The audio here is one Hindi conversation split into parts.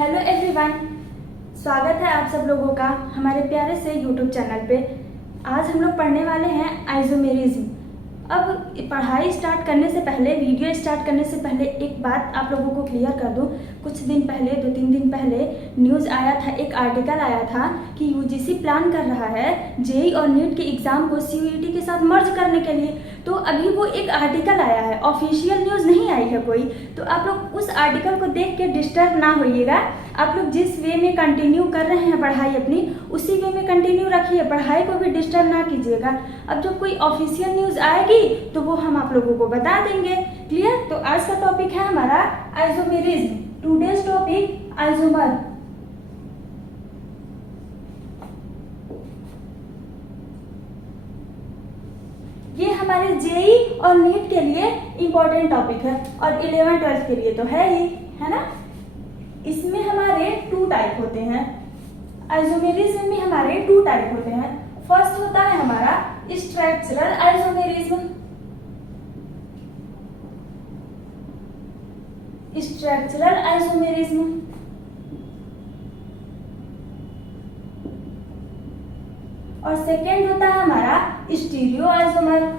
हेलो एवरीवन, स्वागत है आप सब लोगों का हमारे प्यारे से यूट्यूब चैनल पे। आज हम लोग पढ़ने वाले हैं आइसोमेरिज्म। अब पढ़ाई स्टार्ट करने से पहले, वीडियो स्टार्ट करने से पहले एक बात आप लोगों को क्लियर कर दूं। कुछ दिन पहले, 2-3 दिन पहले न्यूज़ आया था, एक आर्टिकल आया था कि यूजीसी प्लान कर रहा है जेईई और नीट के एग्ज़ाम को सीयूईटी के साथ मर्ज करने के लिए। तो अभी वो एक आर्टिकल आया है, ऑफिशियल न्यूज़ नहीं आई है कोई। तो आप लोग उस आर्टिकल को देख के डिस्टर्ब ना होइएगा। आप लोग जिस वे में कंटिन्यू कर रहे हैं पढ़ाई अपनी, उसी वे में कंटिन्यू रखिए, पढ़ाई को भी डिस्टर्ब ना कीजिएगा। अब जब कोई ऑफिशियल न्यूज़ आएगी तो वो हम आप लोगों को बता देंगे। क्लियर? तो आज का टॉपिक है हमारा आइसोमेरिज्म। Today's topic isomer. ये हमारे जेईई और नीट के लिए इंपॉर्टेंट टॉपिक है और 11-12 के लिए तो है ही, है ना। इसमें हमारे 2 टाइप होते हैं। आइसोमेरिज्म में हमारे 2 टाइप होते हैं। फर्स्ट होता है हमारा स्ट्रक्चरल आइसोमेरिज्म। स्ट्रक्चरल आइसोमेरिज्म और सेकेंड होता है हमारा स्टीरियो आइसोमर।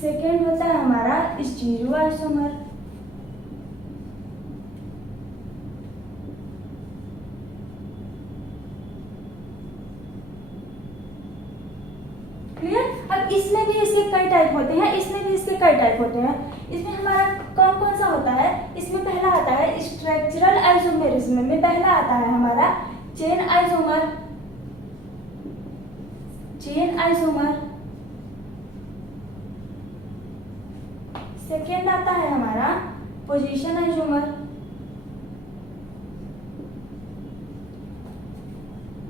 सेकेंड होता है हमारा स्टीरियो आइसोमर। क्लियर? अब इसमें भी इसके कई टाइप होते हैं, इसमें भी इसके कई टाइप होते हैं। इसमें हमारा कौन कौन सा होता है? इसमें पहला आता है स्ट्रक्चरल आइसोमेरिज्म में पहला आता है हमारा chain isomer. Chain isomer. Second आता है हमारा position isomer.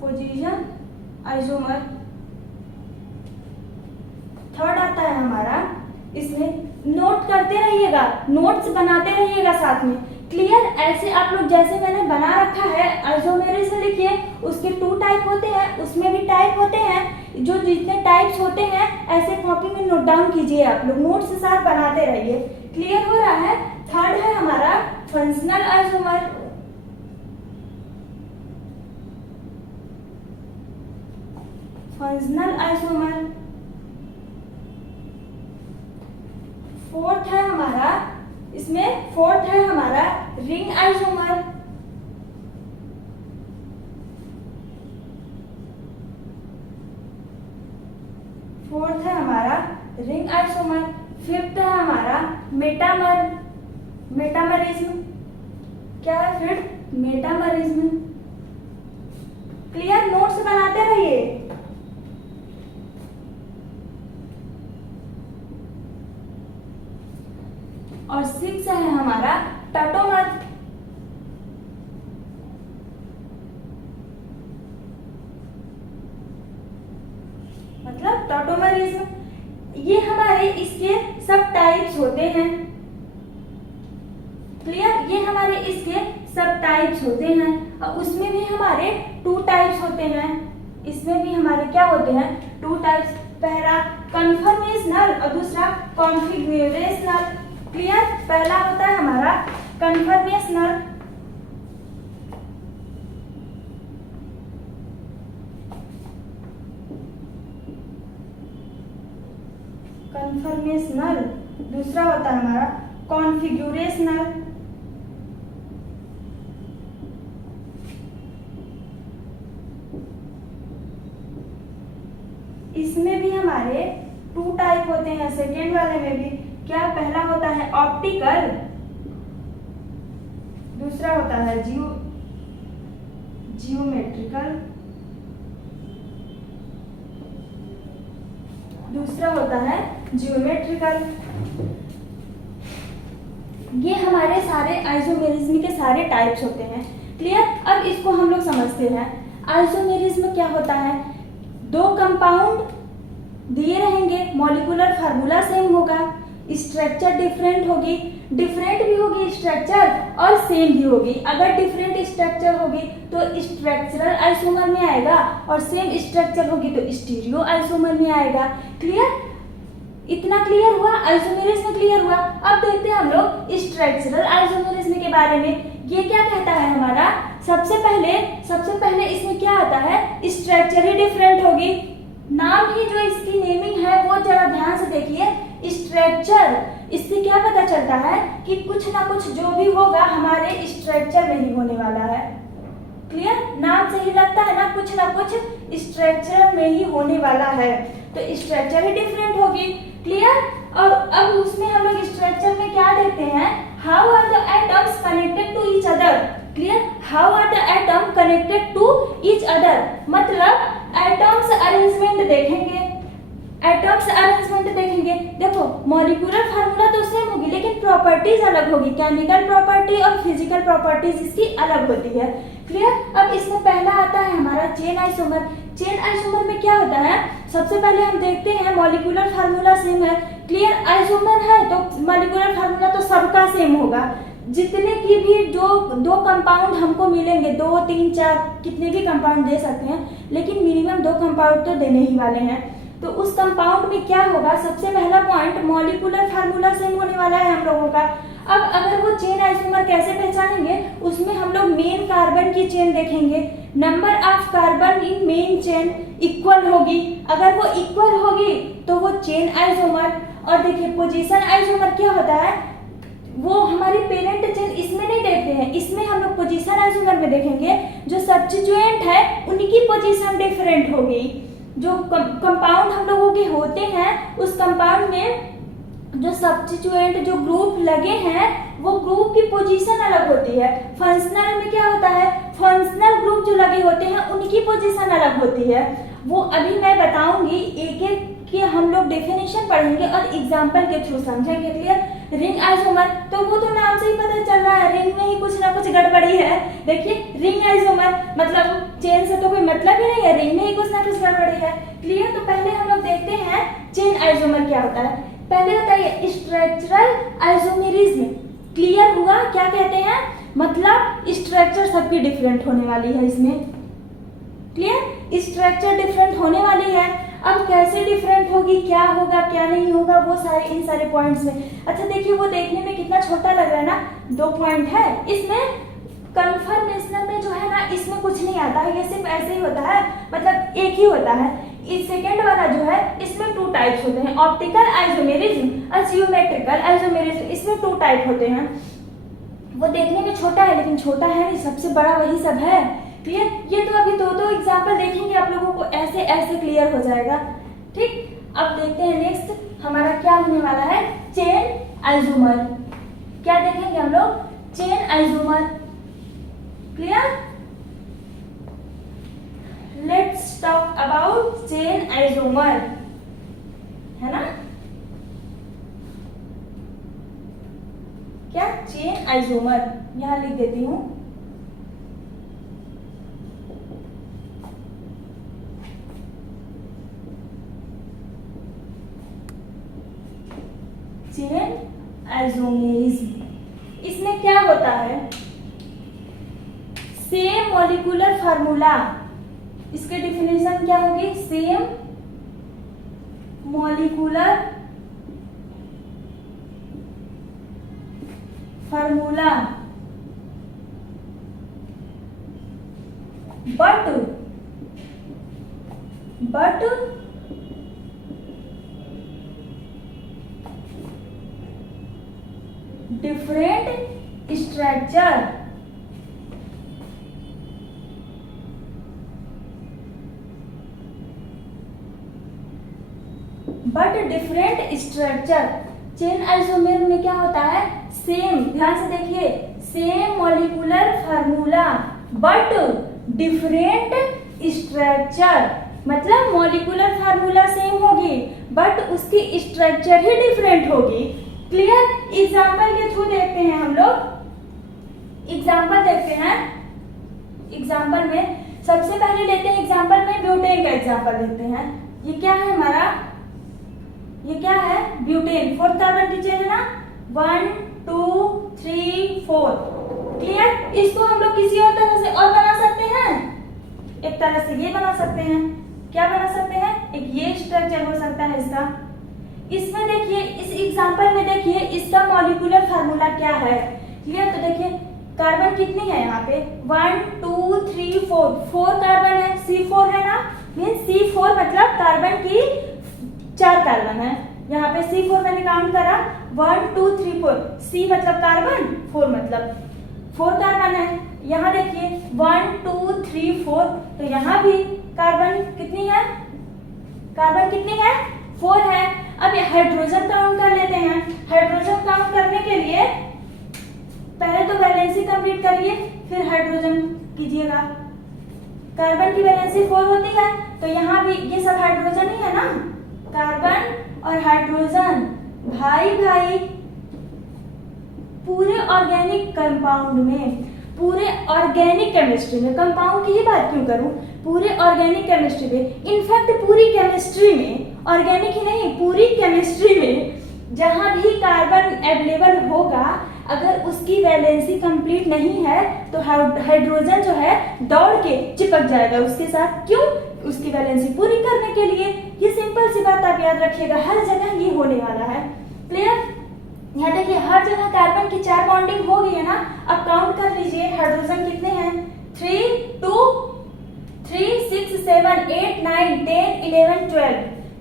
Position isomer. Third आता है हमारा, इसमें नोट करते रहिएगा, नोट्स बनाते रहिएगा साथ में। क्लियर? ऐसे आप लोग जैसे मैंने बना रखा है आइसोमेरिज्म लिखिए, उसके 2 टाइप होते हैं, उसमें भी टाइप होते हैं। जो जितने टाइप्स होते हैं ऐसे कॉपी में नोट डाउन कीजिए, आप लोग नोट्स के साथ बनाते रहिए। क्लियर हो रहा है? थर्ड है हमारा functional isomer. Functional isomer. Fourth है हमारा, इसमें फोर्थ है हमारा रिंग आइसोमर। फोर्थ है हमारा रिंग आइसोमर। फिफ्थ है हमारा मेटामर। मेटामरिज्म। क्या है फिफ्थ? मेटामरिज्म। क्लियर? नोट्स बनाते रहिए। और 6 है हमारा टॉटोमर। मतलब टॉटोमरिज्म। ये हमारे इसके सब टाइप्स होते हैं। क्लियर? ये हमारे इसके सब टाइप्स होते हैं और उसमें भी हमारे 2 टाइप्स होते हैं। इसमें भी हमारे क्या होते हैं? 2 टाइप्स। पहला कन्फर्मेशनल और दूसरा कॉन्फिगरेशनल। क्लियर? पहला होता है हमारा कन्फर्मेशनल। कन्फर्मेशनल। दूसरा होता है हमारा कॉन्फिगरेशनल। इसमें भी हमारे 2 टाइप होते हैं, सेकेंड वाले में भी। क्या? पहला होता है ऑप्टिकल, दूसरा होता है जियोमेट्रिकल। दूसरा होता है जियोमेट्रिकल। ये हमारे सारे आइसोमेरिज्म के सारे टाइप्स होते हैं। क्लियर? अब इसको हम लोग समझते हैं। आइसोमेरिज्म क्या होता है? 2 कंपाउंड दिए रहेंगे, मॉलिक्यूलर फार्मूला सेम होगा, स्ट्रक्चर डिफरेंट होगी, डिफरेंट भी होगी स्ट्रक्चर और सेम भी होगी। अगर डिफरेंट स्ट्रक्चर होगी तो स्ट्रक्चरल आइसोमर में आएगा और सेम स्ट्रक्चर होगी तो स्टीरियो आइसोमर में आएगा। क्लियर? इतना क्लियर हुआ? आइसोमेरिज्म क्लियर हुआ। अब देखते हैं हम लोग स्ट्रक्चरल आइसोमेरिज्म के बारे में ये क्या कहता है हमारा, सबसे पहले इसमें क्या आता है, स्ट्रक्चर ही डिफरेंट होगी। नाम ही जो इसकी नेमिंग है वो जरा ध्यान से देखिए, स्ट्रक्चर, इससे क्या पता चलता है कि कुछ ना कुछ जो भी होगा हमारे स्ट्रक्चर में ही होने वाला है। क्लियर, नाम से ही लगता है ना कुछ स्ट्रक्चर में ही होने वाला है, तो स्ट्रक्चर ही डिफरेंट होगी। क्लियर, और अब उसमें हम लोग स्ट्रक्चर में क्या देखते हैं, how are the atoms connected to each other. Clear, how are the atom connected to each other, मतलब एटम्स अरेंजमेंट देखेंगे, एटम्स अरेंजमेंट देखेंगे। देखो मॉलिक्यूलर फार्मूला तो सेम होगी लेकिन प्रॉपर्टीज अलग होगी, केमिकल प्रॉपर्टी और फिजिकल प्रॉपर्टीज इसकी अलग होती है। क्लियर, अब इसमें पहला आता है हमारा चेन आइसोमर। चेन आइसोमर में क्या होता है, सबसे पहले हम देखते हैं मॉलिक्यूलर फार्मूला सेम है। क्लियर, आइसोमर है तो मॉलिक्यूलर फार्मूला तो सबका सेम होगा, जितने की भी जो दो कंपाउंड हमको मिलेंगे, 2 3 4 कितने भी कंपाउंड दे सकते हैं, लेकिन मिनिमम 2 कंपाउंड तो देने ही वाले हैं। तो उस कंपाउंड में क्या होगा, सबसे पहला पॉइंट मॉलिक्यूलर फार्मूला सेम होने वाला है हम लोगों का। अब अगर वो चेन आइसोमर कैसे पहचानेंगे, उसमें हम लोग मेन कार्बन की चेन देखेंगे, number of carbon in main chain equal होगी, अगर वो इक्वल होगी तो वो चेन आइसोमर। और देखिए पोजीशन आइसोमर क्या होता है, वो हमारी पेरेंट चेन इसमें नहीं देखते हैं, इसमें हम लोग पोजीशन आइसोमर में देखेंगे, जो सब्स्टिट्यूएंट है उनकी पोजीशन डिफरेंट होगी। जो कंपाउंड हम लोगों के होते हैं उस कंपाउंड में जो सब्स्टिट्यूएंट जो ग्रुप लगे हैं वो ग्रुप की पोजीशन अलग होती है। फंक्शनल में क्या होता है, फंक्शनल ग्रुप जो लगे होते हैं उनकी पोजीशन अलग होती है। वो अभी मैं बताऊंगी, एक एक की हम लोग डेफिनेशन पढ़ेंगे और एग्जाम्पल के थ्रू समझेंगे। क्लियर, रिंग आइसोमर तो वो तो नाम से ही पता चल रहा है, रिंग में ही कुछ ना कुछ गड़बड़ी है। देखिए रिंग आइसोमर मतलब चेन से तो कोई मतलब ही नहीं है, रिंग में ही कुछ ना कुछ गड़बड़ी है। क्लियर, तो पहले हम लोग देखते हैं चेन आइसोमर क्या होता है। पहले बताइए स्ट्रक्चरल आइसोमेरिज्म। क्लियर हुआ, क्या कहते हैं, मतलब स्ट्रक्चर सबकी डिफरेंट होने वाली है इसमें। क्लियर, स्ट्रक्चर डिफरेंट होने वाली है। अब कैसे डिफरेंट होगी, क्या होगा क्या नहीं होगा, वो सारे इन सारे पॉइंट्स में। अच्छा देखिए वो देखने में कितना छोटा लग रहा है ना, 2 पॉइंट है इसमें। कन्फर्मेशनल में जो है ना इसमें कुछ नहीं आता है, ये सिर्फ ऐसे ही होता है, मतलब एक ही होता है। इस सेकेंड वाला जो है इसमें 2 टाइप्स होते हैं, ऑप्टिकल आइसोमेरिज्म और जियोमेट्रिकल आइसोमेरिज्म। इसमें 2 टाइप होते हैं। वो देखने में छोटा है लेकिन छोटा है नहीं, सबसे बड़ा वही सब है। क्लियर, ये तो अभी 2 एग्जाम्पल देखेंगे आप लोगों को, ऐसे ऐसे क्लियर हो जाएगा। ठीक, अब देखते हैं नेक्स्ट हमारा क्या होने वाला है, चेन आइसोमर। क्या देखेंगे हम लोग, chain isomer. Clear, let's talk about chain isomer, है ना। क्या, चेन आइसोमर, यहां लिख देती हूं। चेन आइसोमेरिज्म, इसमें क्या होता है, सेम मॉलिक्यूलर फार्मूला, इसके डिफिनेशन क्या होगी, same molecular formula but different structure. But different structure, chain isomer में क्या होता है, सेम, ध्यान से देखिए, same molecular formula but different structure, मतलब मॉलिक्यूलर फार्मूला सेम होगी बट उसकी स्ट्रक्चर ही डिफरेंट होगी। क्लियर, एग्जाम्पल के थ्रू देखते हैं हम लोग, एग्जाम्पल देखते हैं। एग्जाम्पल में सबसे पहले लेते हैं, एग्जाम्पल में ब्यूटेन का एग्जाम्पल देखते हैं। ये क्या है हमारा, ये क्या है, ब्यूटेन, 4th कार्बन की चेन है ना, 1 2 3 4। क्लियर, इसको हम लोग किसी और तरह से और बना सकते हैं, एक तरह से ये बना सकते हैं। क्या बना सकते हैं, एक ये स्ट्रक्चर हो सकता है इसका। इसमें देखिए, इस एग्जांपल में देखिए इसका मॉलिक्यूलर फार्मूला क्या है। क्लियर, तो देखिए कार्बन कितनी है यहाँ पे 1 2 3 4 4 कार्बन है, C4 है ना, मीन्स C4 मतलब कार्बन की 4 कार्बन है। यहाँ पे C4 मैंने काउंट करा 1 2 3 4, C मतलब कार्बन, 4 मतलब 4 कार्बन है। यहाँ देखिए 1 2 3 4, तो यहाँ भी कार्बन कितनी है, कार्बन कितनी है 4 है। अब हाइड्रोजन काउंट कर लेते हैं। हाइड्रोजन काउंट करने के लिए पहले तो वैलेंसी कंप्लीट करिए, फिर हाइड्रोजन कीजिएगा। कार्बन की वैलेंसी 4 होती है, तो यहाँ भी ये सब हाइड्रोजन ही है ना, कार्बन और हाइड्रोजन भाई भाई पूरे ऑर्गेनिक कंपाउंड में, पूरे ऑर्गेनिक केमिस्ट्री में, कंपाउंड की ही बात क्यों करूं, पूरे ऑर्गेनिक केमिस्ट्री में, इनफैक्ट पूरी केमिस्ट्री में, ऑर्गेनिक ही नहीं पूरी केमिस्ट्री में जहां भी कार्बन अवेलेबल होगा, अगर उसकी वैलेंसी कंप्लीट नहीं है तो हाइड्रोजन जो है दौड़ के चिपक जाएगा उसके साथ। क्यों? उसकी वैलेंसी पूरी करने के लिए। ये सिंपल सी बात आप याद रखिएगा, हर जगह ये होने वाला है। क्लियर? यहाँ देखिए हर जगह कार्बन की 4 बॉन्डिंग हो गई है ना। अब काउंट कर लीजिए हाइड्रोजन कितने हैं, 3 2 3 6 7 8 9 10 11 12,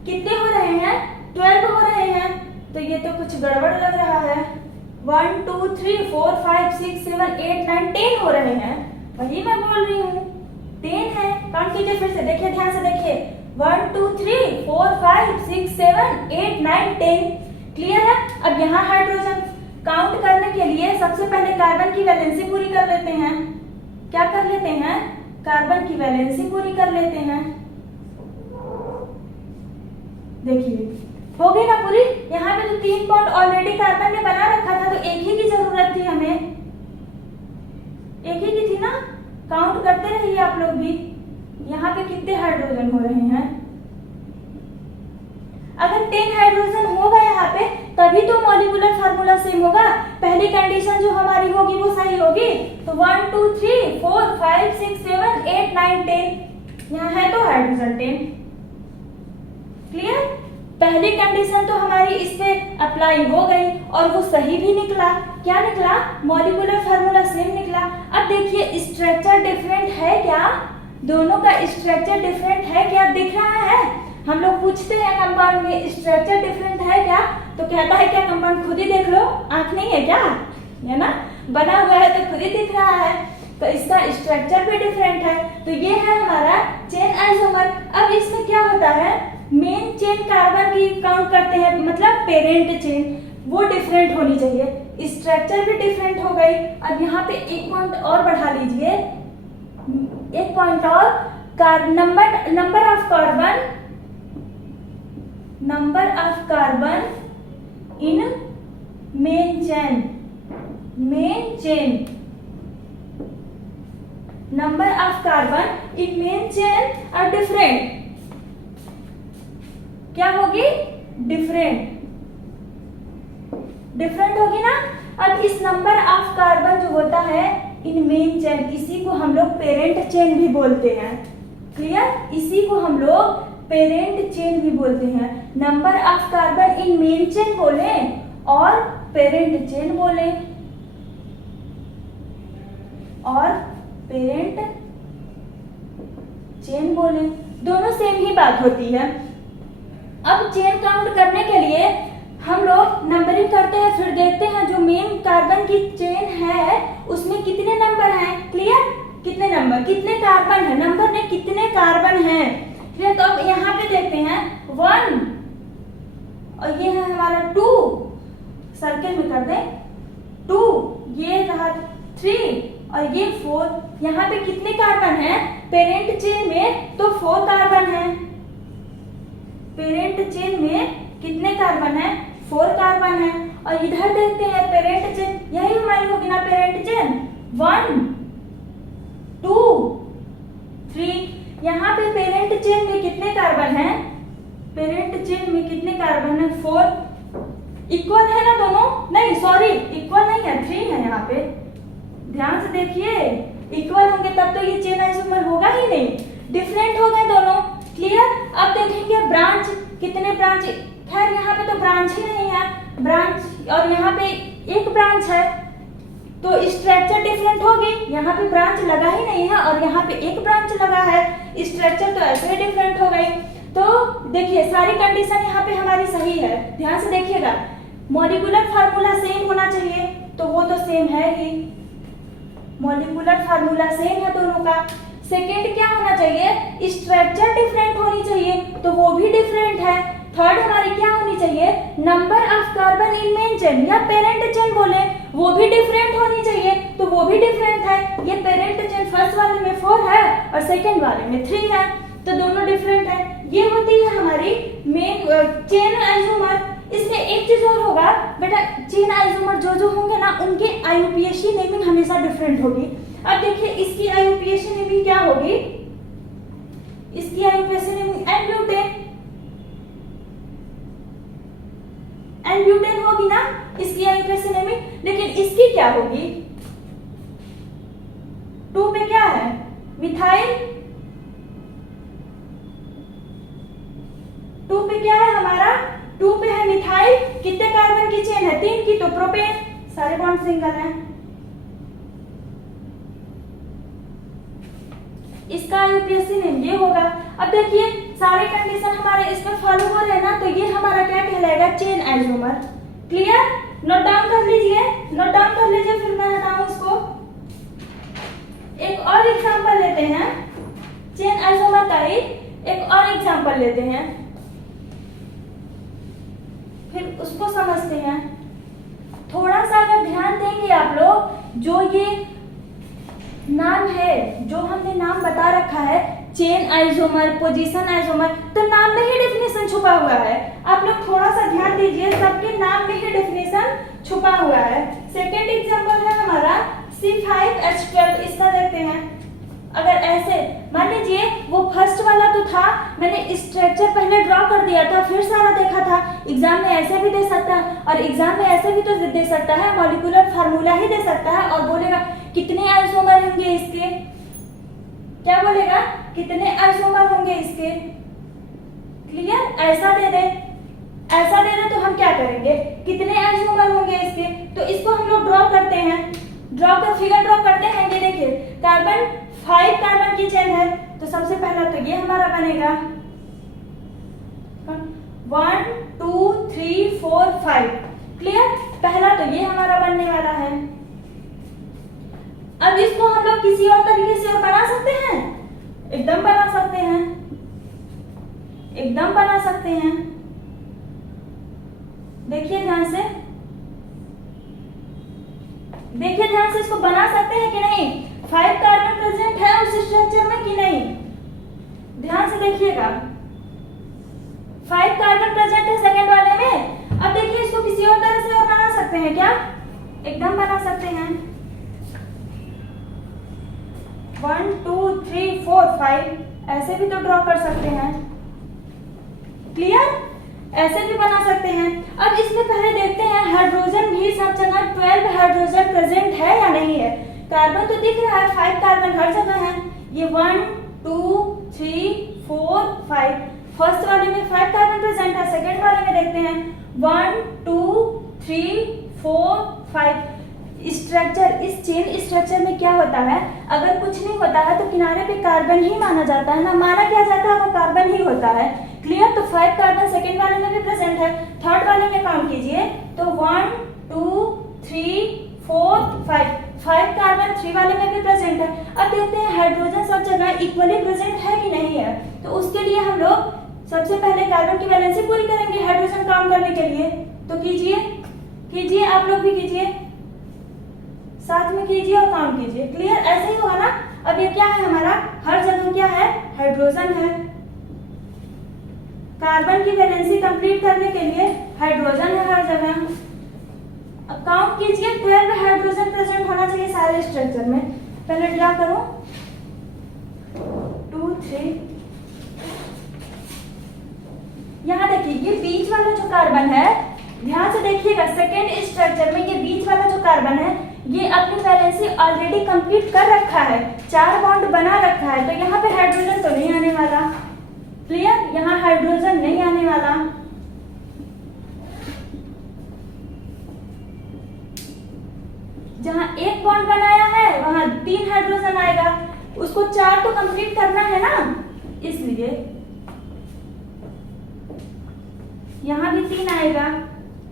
कितने हो रहे हैं 12 हो रहे हैं। तो ये तो कुछ गड़बड़ लग रहा है। 1 2 3 4 5 6 7 8 9 10 हो रहे हैं, वही मैं बोल रही हूँ 10 है। काउंट कीजिए फिर से, देखिए ध्यान से देखिए 1 2 3 4 5 6 7 8 9 10। क्लियर है? अब यहाँ हाइड्रोजन काउंट करने के लिए सबसे पहले कार्बन की वैलेंसी पूरी कर लेते हैं। क्या कर लेते हैं? कार्बन की वैलेंसी पूरी कर लेते हैं। देखिए हो गई ना पूरी। यहाँ पे तो 3 बॉन्ड ऑलरेडी कार्बन ने बना रखा था, तो एक ही की जरूरत थी हमें, एक ही की थी ना। काउंट करते रहिए आप लोग भी। यहाँ पे कितने हाइड्रोजन हो रहे हैं? अगर 10 हाइड्रोजन होगा यहाँ पे तभी तो मॉलिक्यूलर फार्मूला सेम होगा। पहली कंडीशन जो हमारी होगी वो सही होगी। तो 1 2 3 4 5 6 7 8 9 10, यहाँ है तो हाइड्रोजन 10। क्लियर? पहली कंडीशन तो हमारी इस पे अप्लाई हो गई और वो सही भी निकला। क्या निकला? मॉलिक्यूलर फार्मूला सेम निकला। अब देखिए स्ट्रक्चर डिफरेंट है क्या? दोनों का स्ट्रक्चर डिफरेंट है क्या? दिख रहा है? हम लोग पूछते हैं कंपाउंड में स्ट्रक्चर डिफरेंट है क्या, तो कहता है क्या कंपाउंड खुद ही देख लो, आंख नहीं है क्या, है ना, बना हुआ है तो खुद ही दिख रहा है। तो इसका स्ट्रक्चर भी डिफरेंट है। तो ये है हमारा चेन आइसोमर। अब इसमें क्या होता है, मेन चेन कार्बन की काउंट करते हैं, मतलब पेरेंट चेन, वो डिफरेंट होनी चाहिए। स्ट्रक्चर भी डिफरेंट हो गई। अब यहाँ पे एक पॉइंट और बढ़ा लीजिए, एक पॉइंट और, number of carbon in main chain, number of carbon in main chain are different. क्या होगी? डिफरेंट होगी ना। अब इस नंबर ऑफ कार्बन जो होता है इन मेन चेन, इसी को हम लोग पेरेंट चेन भी बोलते हैं। क्लियर? इसी को हम लोग पेरेंट चेन भी बोलते हैं। Number of carbon in main chain बोले और पेरेंट चेन बोले, और पेरेंट चेन बोले, दोनों सेम ही बात होती है। अब चेन काउंट करने के लिए हम लोग नंबरिंग करते हैं, फिर देखते हैं जो मेन कार्बन की चेन है उसमें कितने नंबर हैं। क्लियर? कितने नंबर, कितने कार्बन है, नंबर में कितने कार्बन हैं। फिर तो अब यहाँ पे देखते हैं 1 और ये है हमारा 2, सर्कल में कर दें 2, ये रहा 3 और ये 4। यहाँ पे कितने कार्बन हैं पेरेंट चेन में? तो 4 कार्बन है। पेरेंट चेन में कितने कार्बन है? 4 कार्बन है। और इधर देखते हैं पेरेंट चेन, यही हमारी होगी ना पेरेंट चेन, 1 2 3। यहाँ पे पेरेंट चेन में कितने कार्बन हैं? पेरेंट चेन में कितने कार्बन है? 4। इक्वल है ना दोनों? नहीं सॉरी, इक्वल नहीं है, 3 है यहाँ पे। ध्यान से देखिए, इक्वल होंगे तब तो ये चेन आइसोमर होगा ही नहीं, डिफरेंट हो गए दोनों। क्लियर? अब देखेंगे ब्रांच, कितने ब्रांच, खैर यहाँ पे तो ब्रांच ही नहीं है, ब्रांच, और यहाँ पे एक ब्रांच है, तो स्ट्रक्चर डिफरेंट होगी, यहाँ पे ब्रांच लगा ही नहीं है और यहाँ पे एक ब्रांच लगा है, स्ट्रक्चर तो ऐसे ही डिफरेंट हो गई। तो देखिए सारी कंडीशन यहाँ पे हमारी सही है, ध्यान से देखिएगा। मॉलिक्यूलर फार्मूला सेम होना चाहिए, तो वो तो सेम है ही, मॉलिक्यूलर फार्मूला सेम है दोनों का। सेकेंड क्या होना चाहिए, स्ट्रक्चर डिफरेंट होनी चाहिए, तो वो भी डिफरेंट है। थर्ड हमारी क्या होनी चाहिए, number of carbon in main chain या पेरेंट चेन बोले, वो भी डिफरेंट होनी चाहिए, तो वो भी डिफरेंट है। ये पेरेंट चेन फर्स्ट वाले में 4 है और सेकेंड वाले में 3 है, तो दोनों डिफरेंट है। ये होती है हमारी मेन चेन आइसोमर। इसमें एक चीज और होगा बेटा, चेन आइसोमर जो होंगे ना, उनके आईयूपीएसी नेमिंग हमेशा डिफरेंट होगी। अब देखिए इसकी आईयूपीएसी नेमिंग क्या होगी, इसकी आईयूपीएसी नेमिंग एन ब्यूटेन होगी ना, इसकी आईयूपीएसी नेमिंग। लेकिन इसकी क्या होगी, 2 पे क्या है, मिथाइल, 2 पे क्या है हमारा, 2 पे है मिथाइल। कितने कार्बन की चेन है, 3 की, तो प्रोपेन, सारे बॉन्ड सिंगल हैं। इसका आईयूपीएसी नेम ये होगा। अब देखिए सारे कंडीशन हमारे इसमें फॉलो हो रहे हैं ना, तो ये हमारा क्या कहलाएगा, chain isomer. Clear, note down कर लीजिए, नोट डाउन कर लीजिए, फिर मैं हटाऊं इसको। एक और एग्जांपल लेते हैं, चेन आइसोमर का ही एक और एग्जांपल लेते हैं, फिर उसको समझते हैं। थोड़ा सा अगर ध्यान देंगे आप लोग, जो ये नाम है, जो हमने नाम बता रखा है, चेन आइसोमर, पोजीशन आइसोमर, तो नाम में ही डेफिनेशन छुपा हुआ है। आप लोग थोड़ा सा ध्यान दीजिए, सबके नाम में ही डेफिनेशन छुपा हुआ है। सेकेंड एग्जांपल है हमारा C5H12, इसका देखते हैं। अगर ऐसे मान लीजिए, वो फर्स्ट वाला तो था, मैंने स्ट्रक्चर पहले ड्रॉ कर दिया था, फिर सारा देखा था। एग्जाम में ऐसे भी दे सकता है और एग्जाम में ऐसे भी तो दे सकता है, मॉलिक्यूलर फार्मूला ही दे सकता है और बोलेगा कितने आइसोमर होंगे इसके, क्या बोलेगा, कितने आइसोमर होंगे इसके। क्लियर, ऐसा दे दे, ऐसा दे दे तो हम क्या करेंगे, कितने आइसोमर होंगे इसके, तो इसको हम लोग ड्रॉ करते हैं, ड्रॉ कर फिगर ड्रॉ करते हैं। ये देखिए कार्बन 5 कार्बन की चेन है, तो सबसे पहला तो ये हमारा बनेगा 1 2 3 4 5। क्लियर, पहला तो ये हमारा बनने वाला है। अब इसको हम लोग किसी और तरीके से और बना सकते हैं, एकदम बना सकते हैं, एकदम बना सकते हैं। देखिए ध्यान से, देखिए ध्यान से, इसको बना सकते हैं कि नहीं, 5 कार्बन प्रेजेंट है उस स्ट्रक्चर में कि नहीं, ध्यान से देखिएगा। 5 कार्बन प्रेजेंट है सेकेंड वाले में। अब देखिए इसको किसी और तरह से और बना सकते हैं क्या, एकदम बना सकते हैं। 1 2 3 4 5 ऐसे भी तो ड्रॉ कर सकते हैं। क्लियर, ऐसे भी बना सकते हैं। अब इसमें पहले देखते हैं हाइड्रोजन भी सब जगह 12 हाइड्रोजन प्रेजेंट है या नहीं है। कार्बन तो दिख रहा है, 5 कार्बन हर जगह है। ये 1 2 3 4 5, फर्स्ट वाले में 5 कार्बन प्रेजेंट है, सेकेंड वाले में देखते हैं 1 2 3 4 5। स्ट्रक्चर, इस चेन स्ट्रक्चर में क्या होता है, अगर कुछ नहीं होता है तो किनारे पे कार्बन ही माना जाता है ना, माना क्या जाता है, वो कार्बन ही होता है। क्लियर, तो 5 कार्बन सेकेंड वाले में भी प्रेजेंट है। थर्ड वाले में काउंट कीजिए तो 1 2 3 4 5 कार्बन 3 वाले में भी प्रेजेंट है। अब देखते हैं हाइड्रोजन सब जगह इक्वली प्रेजेंट है कि नहीं है, तो उसके लिए हम लोग सबसे पहले कार्बन की वैलेंसी पूरी करेंगे हाइड्रोजन काउंट करने के लिए। तो कीजिए, कीजिए, आप लोग भी कीजिए, साथ में कीजिए और काउंट कीजिए। क्लियर, ऐसे ही होगा ना। अब ये क्या है हमारा, हर जगह क्या है, हाइड्रोजन है। कार्बन की वैलेंसी कंप्लीट करने के लिए हाइड्रोजन है हर जगह। अब काउंट कीजिए, 12 हाइड्रोजन प्रेजेंट होना चाहिए सारे स्ट्रक्चर में। पहले ड्रा करो 2 3। यहाँ देखिए ये बीच वाला जो कार्बन है, ध्यान से देखिएगा, सेकेंड स्ट्रक्चर में ये बीच वाला जो कार्बन है, ये अपनी वैलेंसी ऑलरेडी कंप्लीट कर रखा है, 4 बॉन्ड बना रखा है, तो यहाँ पे हाइड्रोजन तो नहीं आने वाला। क्लियर, यहाँ हाइड्रोजन नहीं आने वाला। जहाँ एक एक बॉन्ड बनाया है वहां 3 हाइड्रोजन आएगा, उसको 4 तो कंप्लीट करना है ना, इसलिए यहाँ भी 3 आएगा,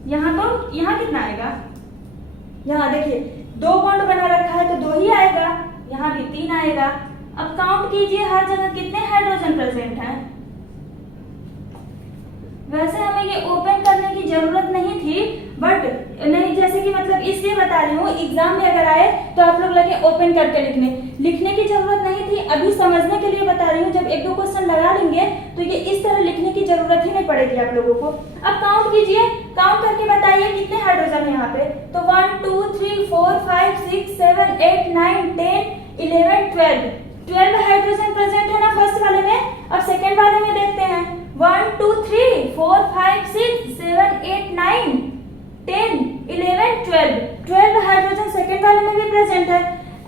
यहाँ कितना आएगा, यहाँ देखिए 2 बॉन्ड बना रखा है तो 2 ही आएगा, यहाँ भी 3 आएगा। अब काउंट कीजिए हर जगह कितने हाइड्रोजन प्रेजेंट हैं। वैसे हमें ये ओपन करने की जरूरत नहीं थी, बट नहीं, जैसे कि मतलब इसलिए बता रही हूँ, एग्जाम में अगर आए तो आप लोग लगे ओपन करके लिखने की जरूरत नहीं थी, अभी समझने के लिए बता रही हूँ। जब 1-2 क्वेश्चन लगा लेंगे तो ये इस तरह लिखने की जरूरत ही नहीं पड़ेगी आप लोगों को। अब काउंट कीजिए, काउंट करके बताइए कितने हाइड्रोजन है यहाँ पे। तो 1 2 3 4 5 6 7 8 9 10 11 12 हाइड्रोजन प्रेजेंट है ना फर्स्ट वाले में। अब सेकेंड वाले में देखते हैं, 1 2 3 4 5 6 7 8 9 10 11 12 हाइड्रोजन सेकेंड वाले में भी प्रेजेंट है।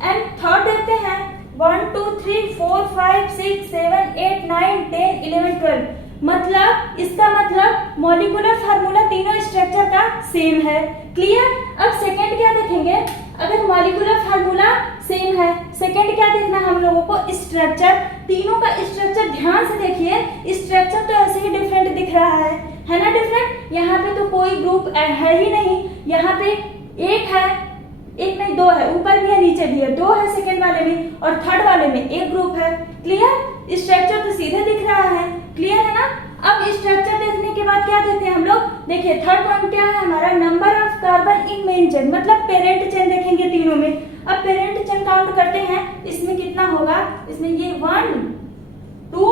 एंड थर्ड देखते हैं, 1 2 3 4 5 6 7 8 9 10 11 12, मतलब इसका मतलब मॉलिक्यूलर फार्मूला तीनों स्ट्रक्चर का सेम है। क्लियर। अब सेकेंड क्या देखेंगे, अगर मॉलिक्यूलर फार्मूला सेम है, सेकेंड क्या देखना है हम लोगों को, स्ट्रक्चर। तीनों का स्ट्रक्चर ध्यान से देखिए, स्ट्रक्चर तो ऐसे ही डिफरेंट दिख रहा है ना डिफरेंट। यहाँ पे तो कोई ग्रुप है ही नहीं, यहाँ पे एक नहीं 2 है, ऊपर भी है नीचे भी है, 2 है सेकेंड वाले में और थर्ड वाले में एक ग्रुप है। क्लियर। स्ट्रक्चर तो सीधे दिख रहा है, क्लियर है ना। अब स्ट्रक्चर देखने के बाद क्या देखते हैं हम लोग, देखिए थर्ड पॉइंट क्या है हमारा, number of carbon in main chain, मतलब पेरेंट चेन देखेंगे तीनों में। अब पेरेंट चेन काउंट करते हैं, इसमें कितना होगा, इसमें ये 1 2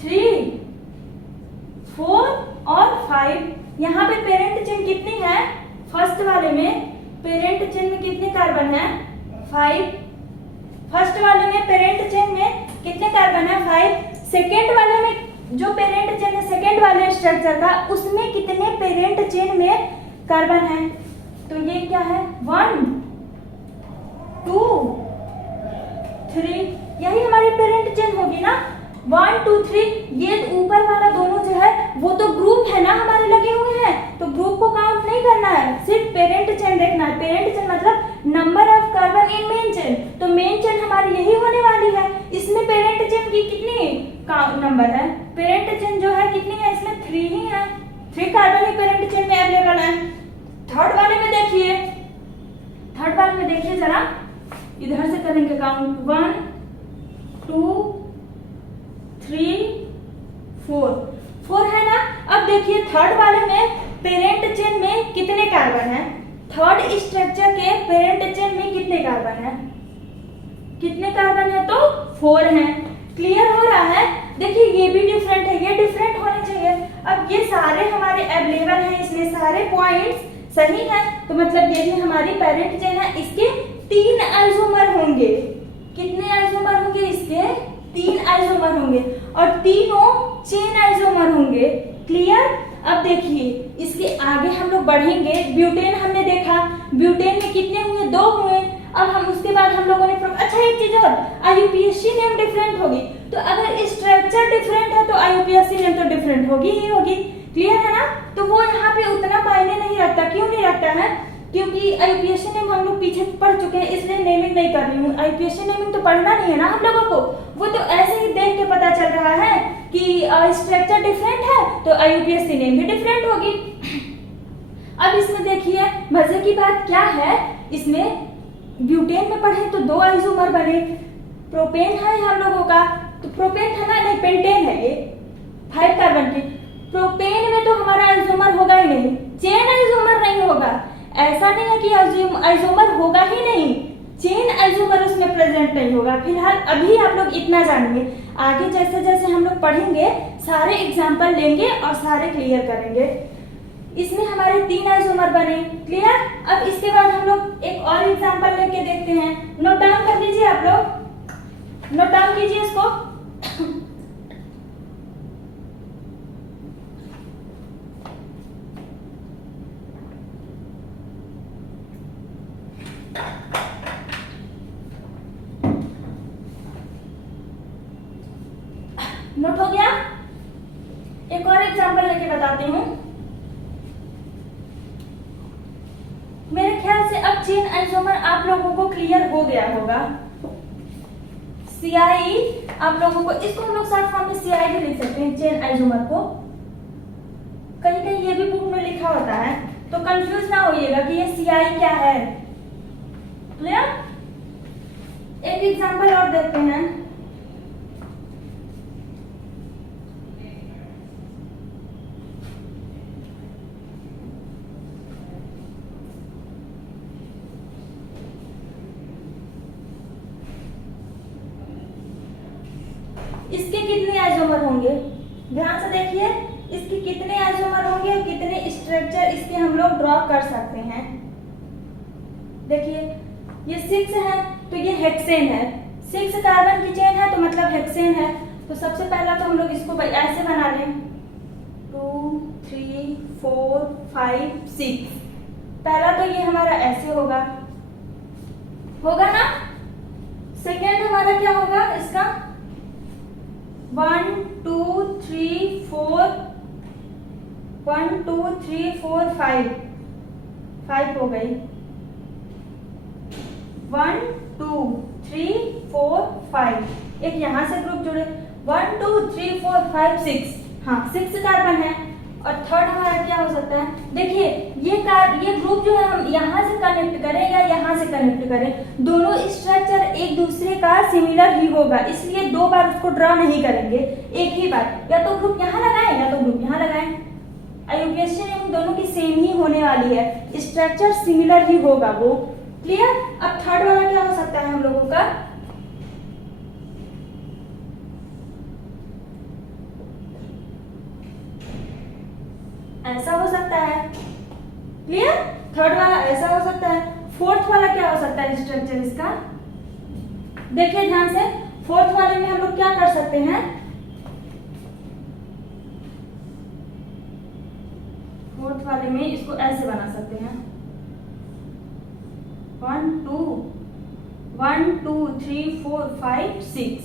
3 4 और 5। यहाँ पे पेरेंट चेन कितनी है, फर्स्ट वाले में पेरेंट चेन में कितने कार्बन है, 5। फर्स्ट वाले में पेरेंट चेन में कितने कार्बन है, 5। सेकेंड वाले में जो पेरेंट चेन है सेकेंड वाले स्ट्रक्चर का, उसमें कितने पेरेंट चेन में कार्बन है, तो ये क्या है 1 2 3, यही हमारी पेरेंट चेन होगी ना, 1 2 3। ये ऊपर वाला दोनों जो है वो तो ग्रुप है ना हमारे लगे हुए हैं, तो ग्रुप को काउंट नहीं करना है, सिर्फ पेरेंट चेन देखना है। पेरेंट चेन मतलब number of carbon in main chain, तो मेन चेन हमारी यही होने वाली है। इसमें पेरेंट चेन की कितनी नंबर है, पेरेंट चेन जो है कितनी है, इसमें 3 ही है, 3 कार्बन ही पेरेंट चेन में अवेलेबल है। थर्ड वाले में देखिए, थर्ड वाले में देखिए जरा, इधर से करेंगे काउंट, 1 2 3 4 है ना। अब देखिए थर्ड वाले में पेरेंट चेन में कितने कार्बन है, थर्ड स्ट्रक्चर के पेरेंट चेन में कितने कार्बन है, कितने कार्बन है, तो 4 हैं। क्लियर हो रहा है। देखिए ये भी डिफरेंट है, ये डिफरेंट होने चाहिए। अब ये सारे हमारे अवेलेबल हैं, इसलिए सारे पॉइंट्स सही हैं, तो मतलब ये भी हमारी पेरेंट चेन है। इसके 3 आइसोमर होंगे, कितने आइसोमर होंगे, इसके 3 आइसोमर होंगे और तीनों चेन आइसोमर होंगे। क्लियर। अब देखिए इसके आगे हम लोग बढ़ेंगे, ब्यूटेन हमने देखा, ब्यूटेन में कितने हुए, 2 हुए। अब हम उसके बाद हम लोगों ने अच्छा एक चीज और, आईयूपीएसी नेम डिफरेंट होगी, तो अगर स्ट्रक्चर डिफरेंट है तो आईयूपीएसी नेम तो डिफरेंट होगी ही होगी। क्लियर है ना। तो वो यहाँ पे उतना मायने नहीं रखता, क्यों नहीं रखता है, क्योंकि आईयूपीएसी नेम हम लोग पीछे पढ़ चुके हैं, इसलिए नेमिंग नहीं कर रही हूँ। आईयूपीएसी नेमिंग तो पढ़ना नहीं है ना हम लोगों को, वो तो ऐसे ही देख के पता चल रहा है कि स्ट्रक्चर डिफरेंट है तो आईयूपीएसी नेम भी डिफरेंट होगी। अब इसमें देखिए मजे की बात क्या है, इसमें ब्यूटेन में पढ़े तो 2 आइसोमर बने, प्रोपेन है हम लोगों का, तो प्रोपेन है ना, नहीं पेंटेन है ये 5 कार्बन की। प्रोपेन में तो हमारा आइसोमर होगा ही नहीं, चेन आइसोमर नहीं होगा। ऐसा नहीं है कि आइसोमर होगा ही नहीं, चेन आइसोमर उसमें प्रेजेंट नहीं होगा। फिलहाल अभी आप लोग इतना जानिए, आगे जैसे जैसे हम लोग पढ़ेंगे सारे एग्जाम्पल लेंगे और सारे क्लियर करेंगे। इसमें हमारे 3 आइसोमर बने। क्लियर। अब इसके बाद हम लोग एक और एग्जांपल लेके देखते हैं, नोट डाउन कर लीजिए आप लोग, नोट डाउन कीजिए इसको। नोट हो गया। एक और एग्जांपल लेके बताती हूँ। मेरे ख्याल से अब चेन आइसोमर आप लोगों को क्लियर हो गया होगा। CI आप लोगों को, इसको हम लोग शॉर्ट फॉर्म में CI भी लिख सकते हैं चेन आइसोमर को। कहीं कहीं ये भी बुक में लिखा होता है, तो कंफ्यूज ना होइएगा कि ये CI क्या है। क्लियर? एक एग्जांपल और देखते हैं। इसके कितने आइसोमर होंगे, ध्यान से देखिए, इसके कितने आइसोमर होंगे और कितने स्ट्रक्चर इसके हम लोग ड्रॉ कर सकते हैं। देखिए ये 6 है तो ये हेक्सेन है, 6 कार्बन की चेन है तो मतलब हेक्सेन है। तो सबसे पहला तो हम लोग इसको ऐसे बना लें, 2 3 4 5 6। पहला तो ये हमारा ऐसे होगा ना। सेकेंड हमारा क्या होगा इसका, 1 2 3 4 1 2 3 4 5 हो गई। 1 2 3 4 5, एक यहाँ से ग्रुप जुड़े, 1 2 3 4 5 6, हाँ 6 कार्बन है। और थर्ड हमारा क्या हो सकता है, देखिए ये ग्रुप जो है हम यहाँ से कनेक्ट करें या यहाँ से कनेक्ट करें, दोनों स्ट्रक्चर एक दूसरे का सिमिलर ही होगा, इसलिए 2 बार उसको ड्रॉ नहीं करेंगे, एक ही बार, या तो ग्रुप यहाँ लगाएं या तो ग्रुप यहाँ लगाएं। आयुकेशन दोनों की सेम ही होने वाली है, स्ट्रक्चर सिमिलर ही होगा वो। क्लियर? अब थर्ड वाला क्या हो सकता है हम लोगों का, ऐसा हो सकता है। क्लियर? थर्ड वाला ऐसा हो सकता है। फोर्थ वाला क्या हो सकता है स्ट्रक्चर इसका, देखिए ध्यान से, फोर्थ वाले में हम लोग क्या कर सकते हैं, फोर्थ वाले में इसको ऐसे बना सकते हैं, 1 2 3 4 5 6,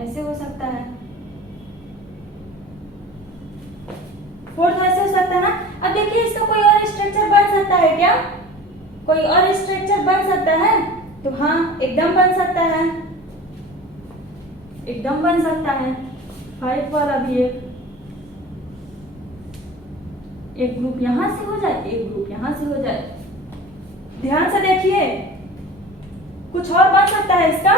ऐसे हो सकता है। फोर्थ ऐसे हो सकता है ना। अब देखिए इसका कोई और स्ट्रक्चर बन सकता है क्या, कोई और स्ट्रक्चर बन सकता है, तो हाँ एकदम बन सकता है, एकदम बन सकता है। 5 वाला भी एक ग्रुप यहां से हो जाए, एक ग्रुप यहां से हो जाए। ध्यान से देखिए, कुछ और बन सकता है इसका,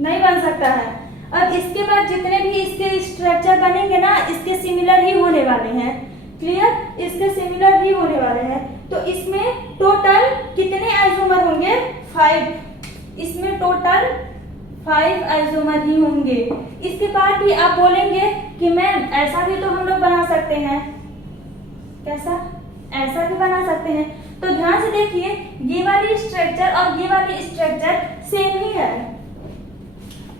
नहीं बन सकता है। अब इसके बाद जितने भी इसके स्ट्रक्चर बनेंगे ना, इसके सिमिलर ही होने वाले हैं। क्लियर? इसके सिमिलर ही होने वाले हैं। तो इसमें टोटल कितने आइसोमर होंगे, 5। इसमें टोटल 5 आइसोमर ही होंगे। इसके बाद भी आप बोलेंगे कि मैम ऐसा भी तो हम लोग बना सकते हैं, कैसा, ऐसा भी बना सकते हैं। तो ध्यान से देखिए, ये वाली स्ट्रक्चर और ये वाली स्ट्रक्चर सेम ही है।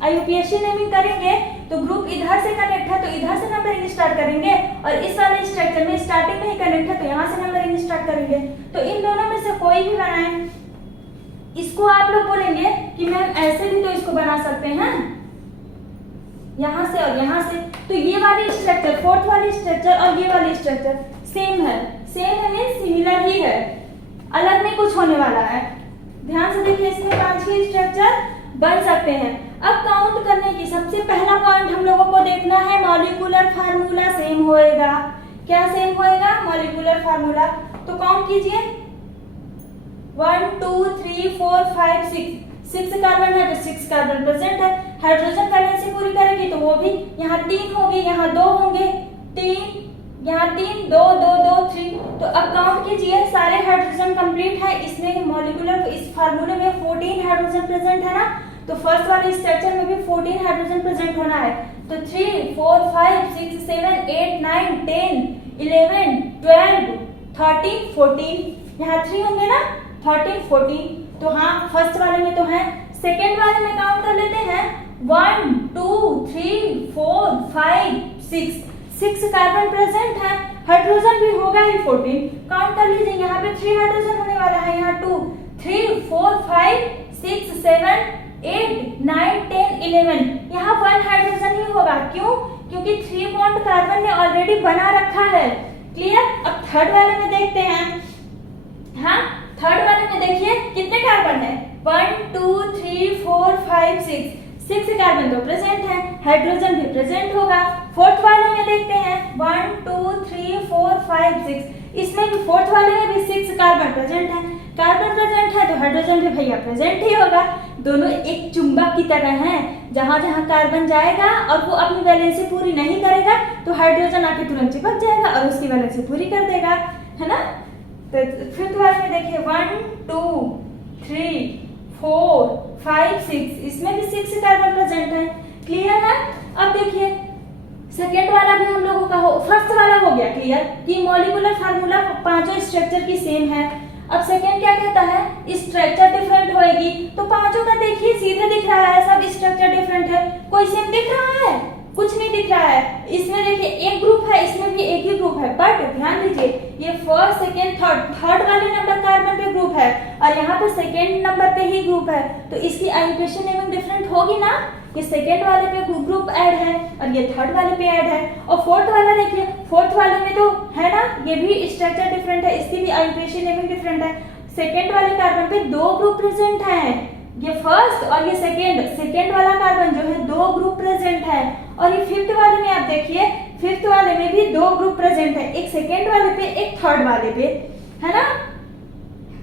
आईयूपीएसी नेमिंग करेंगे तो ग्रुप इधर से कनेक्ट है तो इधर से नंबरिंग स्टार्ट करेंगे, और इस वाले स्ट्रक्चर में स्टार्टिंग में ही कनेक्ट है तो यहाँ से नंबरिंग स्टार्ट करेंगे। तो इन दोनों में से कोई भी बनाएं। इसको आप लोग बोलेंगे कि मैम ऐसे भी तो इसको बना सकते हैं, यहाँ से और यहाँ से। तो ये वाली स्ट्रक्चर, फोर्थ वाली स्ट्रक्चर और ये वाली स्ट्रक्चर सेम है। सेम है मीन्स सिमिलर ही है, अलग नहीं कुछ होने वाला है। ध्यान से देखिए, इसमें 5 ही स्ट्रक्चर बन सकते हैं। अब काउंट करने की सबसे पहला पॉइंट हम लोगों को देखना है, मॉलिक्यूलर फार्मूला सेम होएगा। क्या सेम होएगा? Molecular formula. तो काउंट कीजिए, 1 2 3 4 5 6। 6 कार्बन है तो 6 कार्बन प्रेजेंट है। हाइड्रोजन वैलेंसी पूरी करेगी तो वो भी यहाँ 3 होगी, यहाँ 2 होंगे, 3 यहाँ 3 2 2 2 3। तो अब काउंट कीजिए, सारे हाइड्रोजन कंप्लीट है। इसमें मॉलिक्यूलर, इस फार्मूले में 14 हाइड्रोजन प्रेजेंट है ना, तो फर्स्ट वाले स्ट्रक्चर में भी 14 हाइड्रोजन प्रेजेंट होना है। तो 3 4 5 6 7 8 9 10 11 12 13 14, यहाँ 3 होंगे ना, 13 14। तो हाँ, फर्स्ट वाले में तो है। सेकेंड वाले में काउंट कर लेते हैं, 1 2 3 4 5 6। 6 कार्बन प्रेजेंट है, हाइड्रोजन भी होगा ही 14। काउंट कर लीजिए, यहाँ पे 3 हाइड्रोजन होने वाला है, यहाँ 2 3 4 5 6 7 8 9 10 11। यहाँ 1 हाइड्रोजन ही होगा। क्यों? क्योंकि 3 बॉन्ड कार्बन ने ऑलरेडी बना रखा है। क्लियर? अब थर्ड वाले में देखते हैं। हाँ, कार्बन तो प्रेजेंट है, हाइड्रोजन भी प्रेजेंट होगा। फोर्थ वाले में देखते हैं 1 2 3 4 5 6, इसमें भी फोर्थ वाले में भी 6 कार्बन प्रेजेंट है। कार्बन प्रेजेंट है तो हाइड्रोजन भी भैया प्रेजेंट ही होगा। दोनों एक चुंबक की तरह हैं, जहां जहां कार्बन जाएगा और वो अपनी वैलेंसी पूरी नहीं करेगा तो हाइड्रोजन आके तुरंत चिपक जाएगा और उसकी वैलेंसी पूरी कर देगा, है ना। तो फिफ्थ वाले में देखिए 1 2 3 4 5 6, इसमें भी 6 कार्बन प्रेजेंट है। क्लियर है। अब देखिए सेकेंड वाला भी हम लोगों का फर्स्ट वाला हो गया क्लियर कि मॉलिक्यूलर फार्मूला पांचों स्ट्रक्चर की सेम है। अब सेकेंड क्या कहता है, स्ट्रक्चर डिफरेंट होएगी, तो पांचों का देखिए सीधे दिख रहा है, सब स्ट्रक्चर डिफरेंट है। कोई सेम दिख रहा है? कुछ नहीं दिख रहा है। इसमें देखिए एक ग्रुप है, इसमें भी एक ही ग्रुप है, बट ध्यान दीजिए ये फर्स्ट सेकेंड थर्ड वाले नंबर कार्बन पे ग्रुप है और यहाँ पे सेकेंड नंबर पे ही ग्रुप है, तो इसकी आयुपेशन नेमिंग डिफरेंट होगी ना। ये सेकेंड वाले पे ग्रुप ऐड है और ये थर्ड वाले पे ऐड है। और फोर्थ वाला देखिए, फोर्थ वाले में तो है ना, ये भी स्ट्रक्चर डिफरेंट है, इसकी भी आयुपेशन नेमिंग डिफरेंट है। सेकेंड वाले कार्बन पे 2 ग्रुप प्रेजेंट है, ये फर्स्ट और ये सेकेंड वाला कार्बन जो है 2 ग्रुप प्रेजेंट है। और ये फिफ्थ वाले में आप देखिए, फिफ्थ वाले में भी 2 ग्रुप प्रेजेंट है, एक सेकेंड वाले पे एक थर्ड वाले पे, है ना,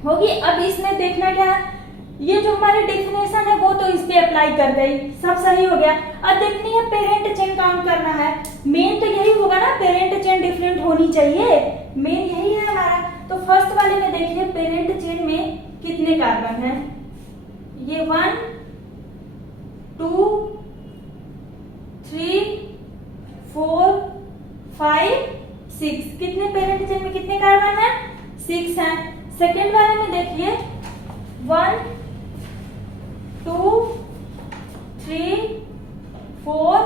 होगी। अब इसमें देखना क्या है, ये जो हमारी डेफिनेशन है वो तो इस पे अप्लाई कर गई, सब सही हो गया। अब देखनी है पेरेंट चेन काउंट करना है। मेन तो यही होगा ना, पेरेंट चेन डिफरेंट होनी चाहिए, मेन यही है हमारा। तो फर्स्ट वाले में देखिए पेरेंट चेन में कितने कार्बन है, ये 1 2 3 4 5 6, कितने पेरेंट चेन में कितने कार्बन है, 6 है। सेकेंड वाले में देखिए 1 2 3 4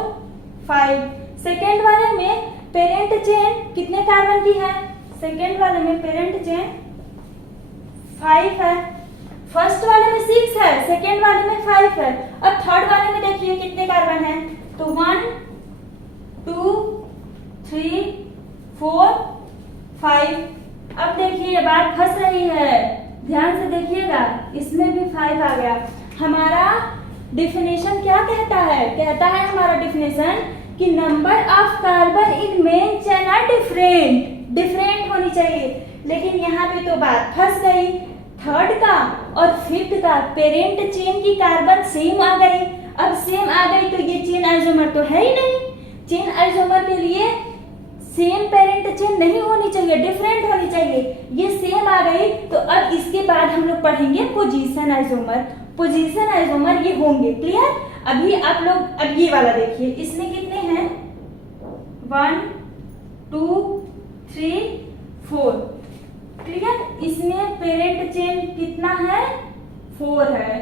5, सेकेंड वाले में पेरेंट चेन कितने कार्बन की है, सेकेंड वाले में पेरेंट चेन 5 है। फर्स्ट वाले में 6 है, सेकेंड वाले में 5 है। अब थर्ड वाले में देखिए कितने कार्बन है, तो 1 2 3 4 5। अब देखिए ये बात फंस रही है, ध्यान से देखिएगा, इसमें भी 5 आ गया। हमारा डिफिनेशन क्या कहता है, कहता है हमारा डिफिनेशन कि number of carbon in main chain are different होनी चाहिए, लेकिन यहाँ पे तो बात फंस गई। थर्ड का और फिफ्थ का पेरेंट चेन की कार्बन सेम आ गई। अब सेम आ गई तो ये चेन आइसोमर तो है ही नहीं, चेन आइसोमर के लिए सेम पेरेंट चेन नहीं होनी चाहिए, डिफरेंट होनी चाहिए। ये सेम आ गई तो अब इसके बाद हम लोग पढ़ेंगे पोजीशन आइसोमर। पोजीशन आइसोमर ये होंगे, क्लियर। अभी आप लोग अब ये वाला देखिए, इसमें कितने हैं 1 2 3 4, क्लियर। इसमें पेरेंट चेन कितना है, 4 है।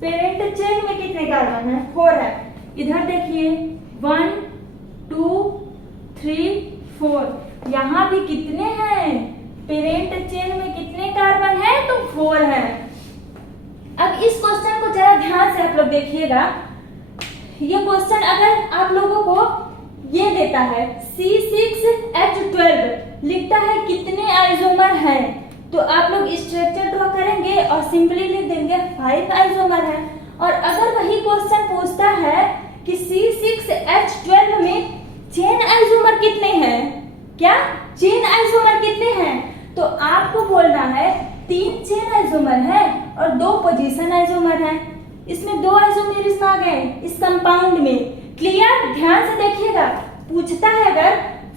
पेरेंट चेन में कितने कार्बन है, 4 है। इधर देखिए 1 2 3 4, यहाँ भी कितने हैं, पेरेंट चेन में कितने कार्बन है, तो 4 है। अब इस क्वेश्चन को जरा ध्यान से आप लोग देखिएगा। ये क्वेश्चन अगर आप लोगों को ये देता है C6H12 लिखता है कितने आइसोमर हैं, तो आप लोग स्ट्रक्चर ड्रॉ करेंगे और सिंपली लिख देंगे 5 आइसोमर है। और अगर वही क्वेश्चन पूछता है कि C6H12 में चेन आइसोमर कितने हैं, क्या चेन आइसोमर कितने हैं, तो आपको बोलना है 3 चेन आइसोमर है और 2 पोजीशन आइसोमर है। इसमें 2 आइसोमेरिज्म आ गए इस कंपाउंड में, क्लियर। ध्यान से देखिएगा, पूछता है अगर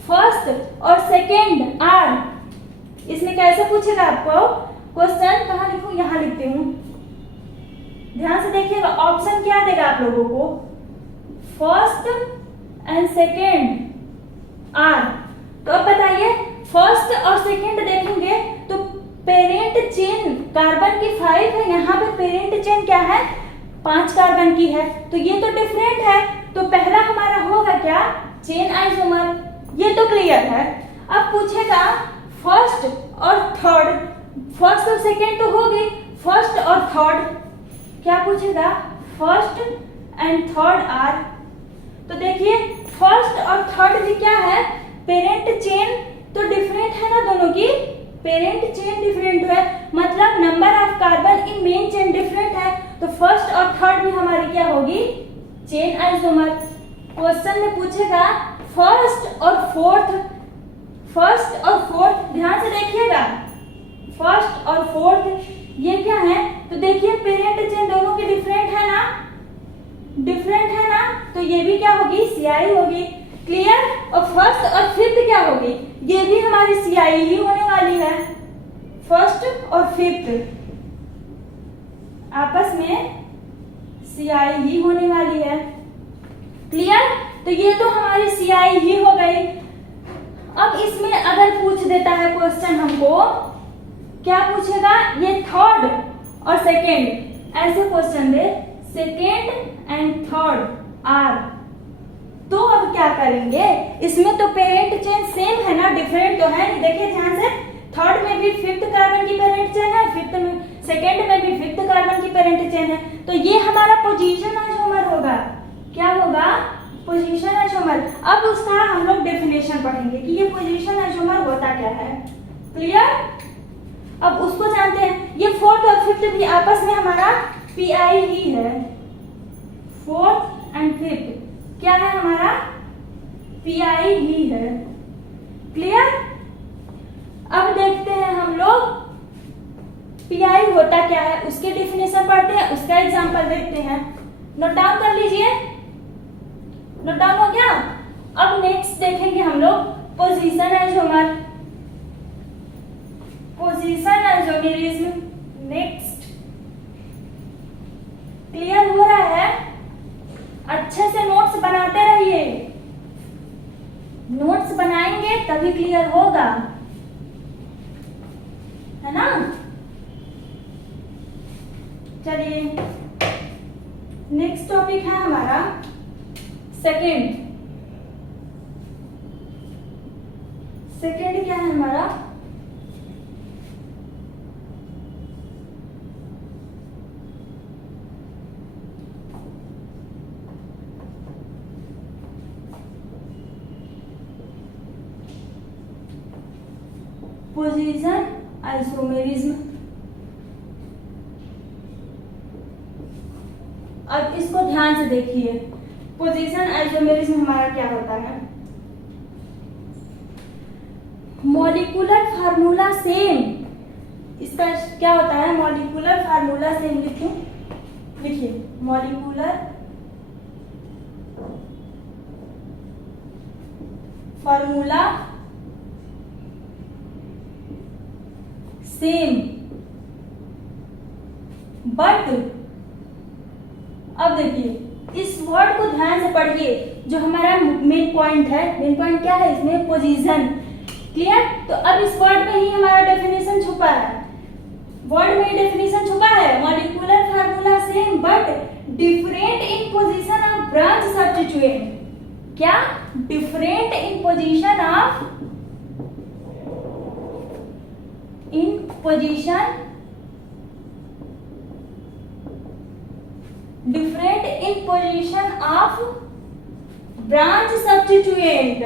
फर्स्ट और सेकेंड आर, इसमें कैसे पूछेगा आपको क्वेश्चन, कहाँ लिखूं, यहाँ लिखती हूँ, ध्यान से देखिएगा। ऑप्शन क्या देगा आप लोगों को, फर्स्ट एंड सेकेंड आर। तो अब बताइए फर्स्ट और सेकेंड देखेंगे तो पेरेंट चेन कार्बन की 5 है, यहाँ पे पेरेंट चेन क्या है, 5 कार्बन की है, तो ये तो डिफरेंट है। तो पहला हमारा होगा क्या, चेन आइसोमर, ये तो क्लियर है। अब पूछेगा फर्स्ट और थर्ड, फर्स्ट और सेकेंड तो हो गई, फर्स्ट और थर्ड क्या पूछेगा, फर्स्ट एंड थर्ड आर। तो देखिए फर्स्ट और थर्ड भी क्या है, पेरेंट चेन तो डिफरेंट है ना, दोनों की पेरेंट चेन डिफरेंट है, मतलब number of carbon in main chain different है, तो फर्स्ट और थर्ड भी हमारी क्या होगी, चेन आइसोमर। क्वेश्चन में पूछेगा फर्स्ट और फोर्थ, ध्यान से देखिएगा, फर्स्ट और फोर्थ ये क्या है, तो देखिए पेरेंट चेन दोनों के डिफरेंट है ना, तो ये भी क्या होगी, सीआई होगी। क्लियर। और फर्स्ट और फिफ्थ क्या होगी, ये भी हमारी सीआई ही होने वाली है। फर्स्ट और फिफ्थ आपस में सीआई ही होने वाली है। क्लियर। तो ये तो हमारी सीआई ही हो गई। अब इसमें अगर पूछ देता है क्वेश्चन हमको, क्या पूछेगा, ये थर्ड और सेकेंड, ऐसे क्वेश्चन दे, सेकेंड एंड थर्ड आर, तो अब क्या करेंगे, इसमें तो पेरेंट चेन सेम है ना, डिफरेंट तो है नहीं। देखिए ध्यान से, थर्ड में भी फिफ्थ कार्बन की पेरेंट चेन है, सेकेंड में भी फिफ्थ कार्बन की पेरेंट चेन है, तो ये हमारा पोजीशन आइसोमर होगा। क्या होगा, पोजीशन आइसोमर। अब उसका हम लोग डेफिनेशन पढ़ेंगे कि ये पोजीशन आइसोमर होता क्या है। क्लियर। अब उसको जानते हैं। ये फोर्थ और फिफ्थ भी आपस में हमारा पीआई ही है। फोर्थ एंड फिफ्थ क्या है, हमारा पीआई ही है। क्लियर। अब देखते हैं हम लोग पीआई होता क्या है, उसके डेफिनेशन पढ़ते हैं, उसका एग्जांपल देखते हैं। नोट डाउन कर लीजिए। नोट डाउन हो गया। अब नेक्स्ट देखेंगे हम लोग position isomer, position isomerism next. Clear हो रहा है, अच्छे से नोट्स बनाते रहिए, नोट्स बनाएंगे तभी क्लियर होगा, है ना। चलिए नेक्स्ट टॉपिक है हमारा सेकेंड क्या है हमारा, पोजीशन आइसोमेरिज्म। अब इसको ध्यान से देखिए, पोजीशन आइसोमेरिज्म हमारा क्या होता है। मॉलिक्यूलर फार्मूला सेम, इसका क्या होता है, मॉलिक्यूलर फार्मूला सेम लिखिए, मॉलिक्यूलर फार्मूला सेम, बट अब देखिए इस वर्ड को ध्यान से पढ़िए, जो हमारा मेन पॉइंट है, मेन पॉइंट क्या है इसमें, पोजीशन। क्लियर। तो अब इस वर्ड में ही हमारा डेफिनेशन छुपा है, वर्ड में डेफिनेशन छुपा है, molecular formula same but different in position of branch substituent. क्या, different in position of, in position, different in position of branch substituent,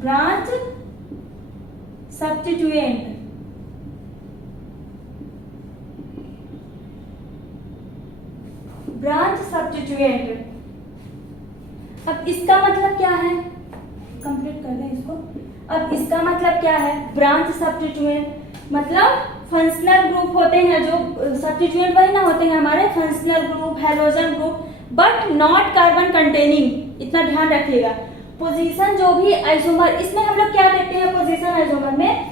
branch substituent. Branch substituent. अब इसका मतलब क्या है, कंप्लीट कर दें इसको। अब इसका मतलब क्या है, ब्रांच सब्स्टिट्यूएंट मतलब फंक्शनल ग्रुप होते हैं, जो सब्स्टिट्यूएंट वही ना होते हैं हमारे functional group, halogen group, but not carbon containing. इतना ध्यान रखिएगा। पोजीशन जो भी आइसोमर, इसमें हम लोग क्या देखते हैं, पोजीशन आइसोमर में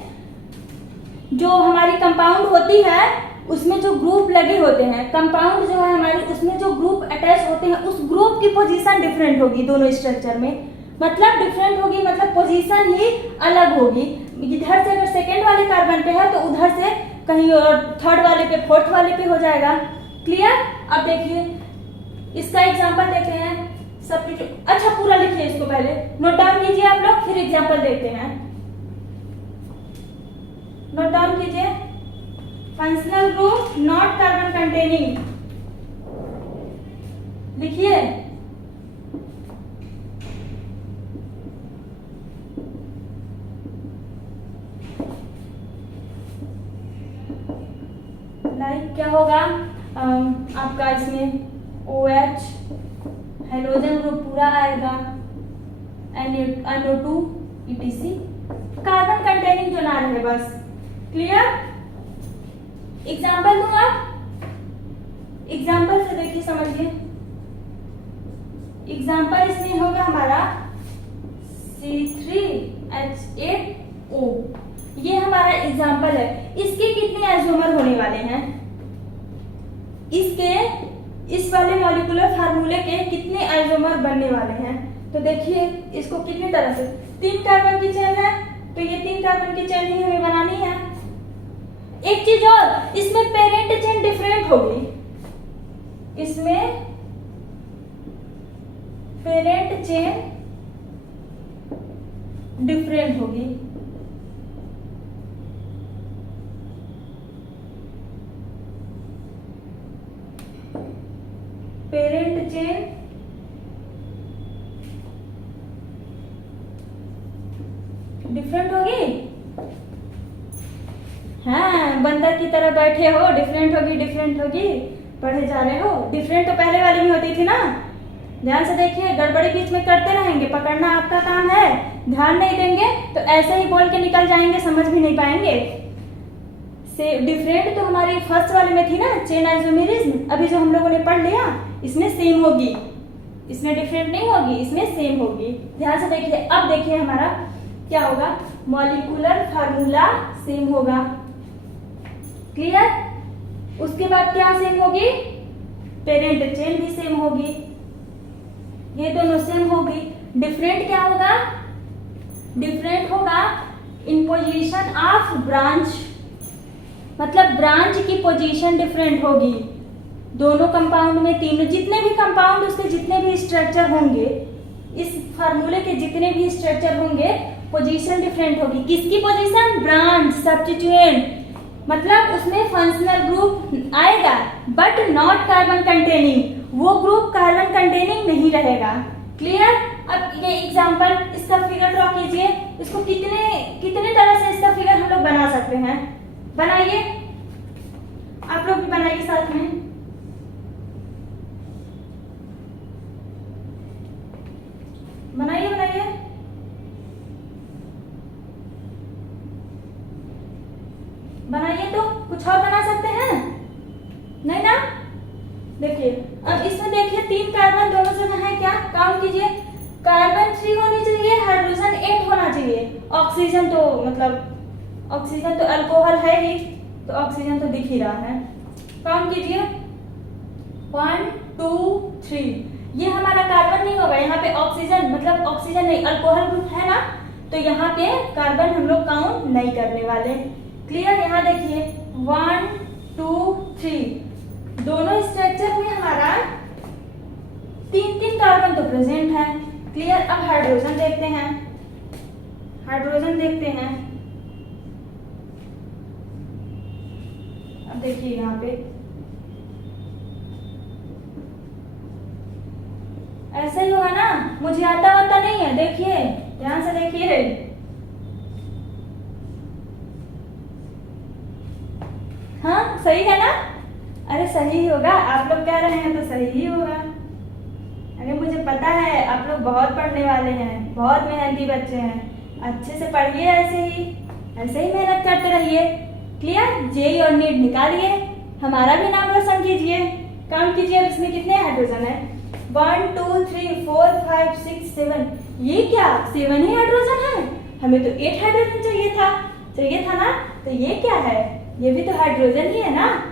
जो हमारी कंपाउंड होती है उसमें जो ग्रुप लगे होते हैं, कंपाउंड जो है हमारी, उसमें जो ग्रुप अटैच होते हैं, उस ग्रुप की पोजीशन डिफरेंट होगी दोनों स्ट्रक्चर में। मतलब डिफरेंट होगी, मतलब पोजीशन ही अलग होगी। इधर से अगर सेकेंड वाले कार्बन पे है तो उधर से कहीं और थर्ड वाले पे, फोर्थ वाले पे हो जाएगा। क्लियर। अब देखिए इसका एग्जांपल देखते हैं। सब्स्टिट्यूट, अच्छा पूरा लिखिए इसको, पहले नोट डाउन कीजिए आप लोग, फिर एग्जांपल देखते हैं। नोट डाउन कीजिए। Functional group not carbon containing लिखिए। लाइक क्या होगा आपका इसमें OH हाइड्रोजन ग्रुप पूरा आएगा, NO2 ETC, कार्बन कंटेनिंग जो ना रहे बस। क्लियर? एग्जाम्पल दूं आप? एग्जाम्पल से देखिए समझिए। एग्जाम्पल इसमें होगा हमारा C3H8O, ये हमारा एग्जाम्पल है। इसके कितने आइसोमर होने वाले हैं? इसके इस वाले मॉलिक्यूलर फार्मूले के कितने आइसोमर बनने वाले हैं? तो देखिए इसको कितनी तरह से, 3 कार्बन की चेन है तो ये 3 कार्बन की चेन ही हमें बनानी है। एक चीज और, इसमें पेरेंट चेन डिफरेंट होगी, इसमें पेरेंट चेन डिफरेंट होगी। पेरेंट चेन डिफरेंट होगी। हाँ, बंदर की तरह बैठे हो, डिफरेंट होगी डिफरेंट होगी पढ़े जा रहे हो। डिफरेंट तो पहले वाली में होती थी ना, ध्यान से देखिए, गड़बड़ी बीच में करते रहेंगे, पकड़ना आपका काम है, ध्यान नहीं देंगे तो ऐसे ही बोल के निकल जाएंगे, समझ भी नहीं पाएंगे। से डिफरेंट तो हमारी फर्स्ट वाले में थी ना, चेन आइसोमेरिज्म, अभी जो हम लोगों ने पढ़ लिया इसमें सेम होगी, इसमें डिफरेंट नहीं होगी, इसमें सेम होगी। ध्यान से देखिए, अब देखिए हमारा क्या होगा, मॉलिक्यूलर फार्मूला सेम होगा। क्लियर? उसके बाद क्या सेम होगी, पेरेंट चेन भी सेम होगी, ये दोनों सेम होगी। डिफरेंट क्या होगा, डिफरेंट होगा इन पोजीशन ऑफ ब्रांच, मतलब ब्रांच की पोजीशन डिफरेंट होगी। दोनों कंपाउंड में, तीनों जितने भी कंपाउंड, उसके जितने भी स्ट्रक्चर होंगे, इस फार्मूले के जितने भी स्ट्रक्चर होंगे, पोजीशन डिफरेंट होगी। किसकी पोजीशन? ब्रांच, सब्स्टिट्यूएंट, मतलब उसमें फंक्शनल ग्रुप आएगा बट नॉट कार्बन कंटेनिंग, वो ग्रुप कार्बन कंटेनिंग नहीं रहेगा। क्लियर? अब ये एग्जांपल, इसका फिगर ड्रॉ कीजिए। इसको कितने तरह से इसका फिगर हम लोग बना सकते हैं, बनाइए, आप लोग भी बनाइए साथ में। बनाइए बनाइए, बनाइए, तो कुछ और बना सकते हैं नहीं ना? देखिए अब इसमें देखिए 3 कार्बन दोनों जगह है, क्या काउंट कीजिए, कार्बन 3 होनी चाहिए, हाइड्रोजन 8 होना चाहिए। ऑक्सीजन तो मतलब ऑक्सीजन तो अल्कोहल है ही, तो ऑक्सीजन तो दिख ही रहा है। काउंट कीजिए 1 2 3, ये हमारा कार्बन नहीं होगा, यहाँ पे ऑक्सीजन, मतलब ऑक्सीजन नहीं, अल्कोहल ग्रुप है ना, तो यहाँ पे कार्बन हम लोग काउंट नहीं करने वाले। क्लियर? यहाँ देखिए 1 2 3, दोनों स्ट्रक्चर में हमारा 3 कार्बन तो प्रेजेंट है। क्लियर? अब हाइड्रोजन देखते हैं, हाइड्रोजन देखते हैं। अब देखिए यहाँ पे ऐसा ही होगा ना, मुझे आता वाता नहीं है, देखिए ध्यान से देखिए। हाँ सही है ना? अरे सही ही होगा, आप लोग कह रहे हैं तो सही ही होगा। अरे मुझे पता है आप लोग बहुत पढ़ने वाले हैं, बहुत मेहनती बच्चे हैं, अच्छे से पढ़िए, ऐसे ही मेहनत करते रहिए। क्लियर? जेई और नीट निकालिए, हमारा भी नाम रोशन कीजिए। काउंट कीजिए, अब इसमें कितने हाइड्रोजन है, 1 2 3 4 5 6 7, ये क्या 7 ही हाइड्रोजन है? हमें तो 8 हाइड्रोजन चाहिए था ना, तो ये क्या है, ये भी तो हाइड्रोजन ही है ना।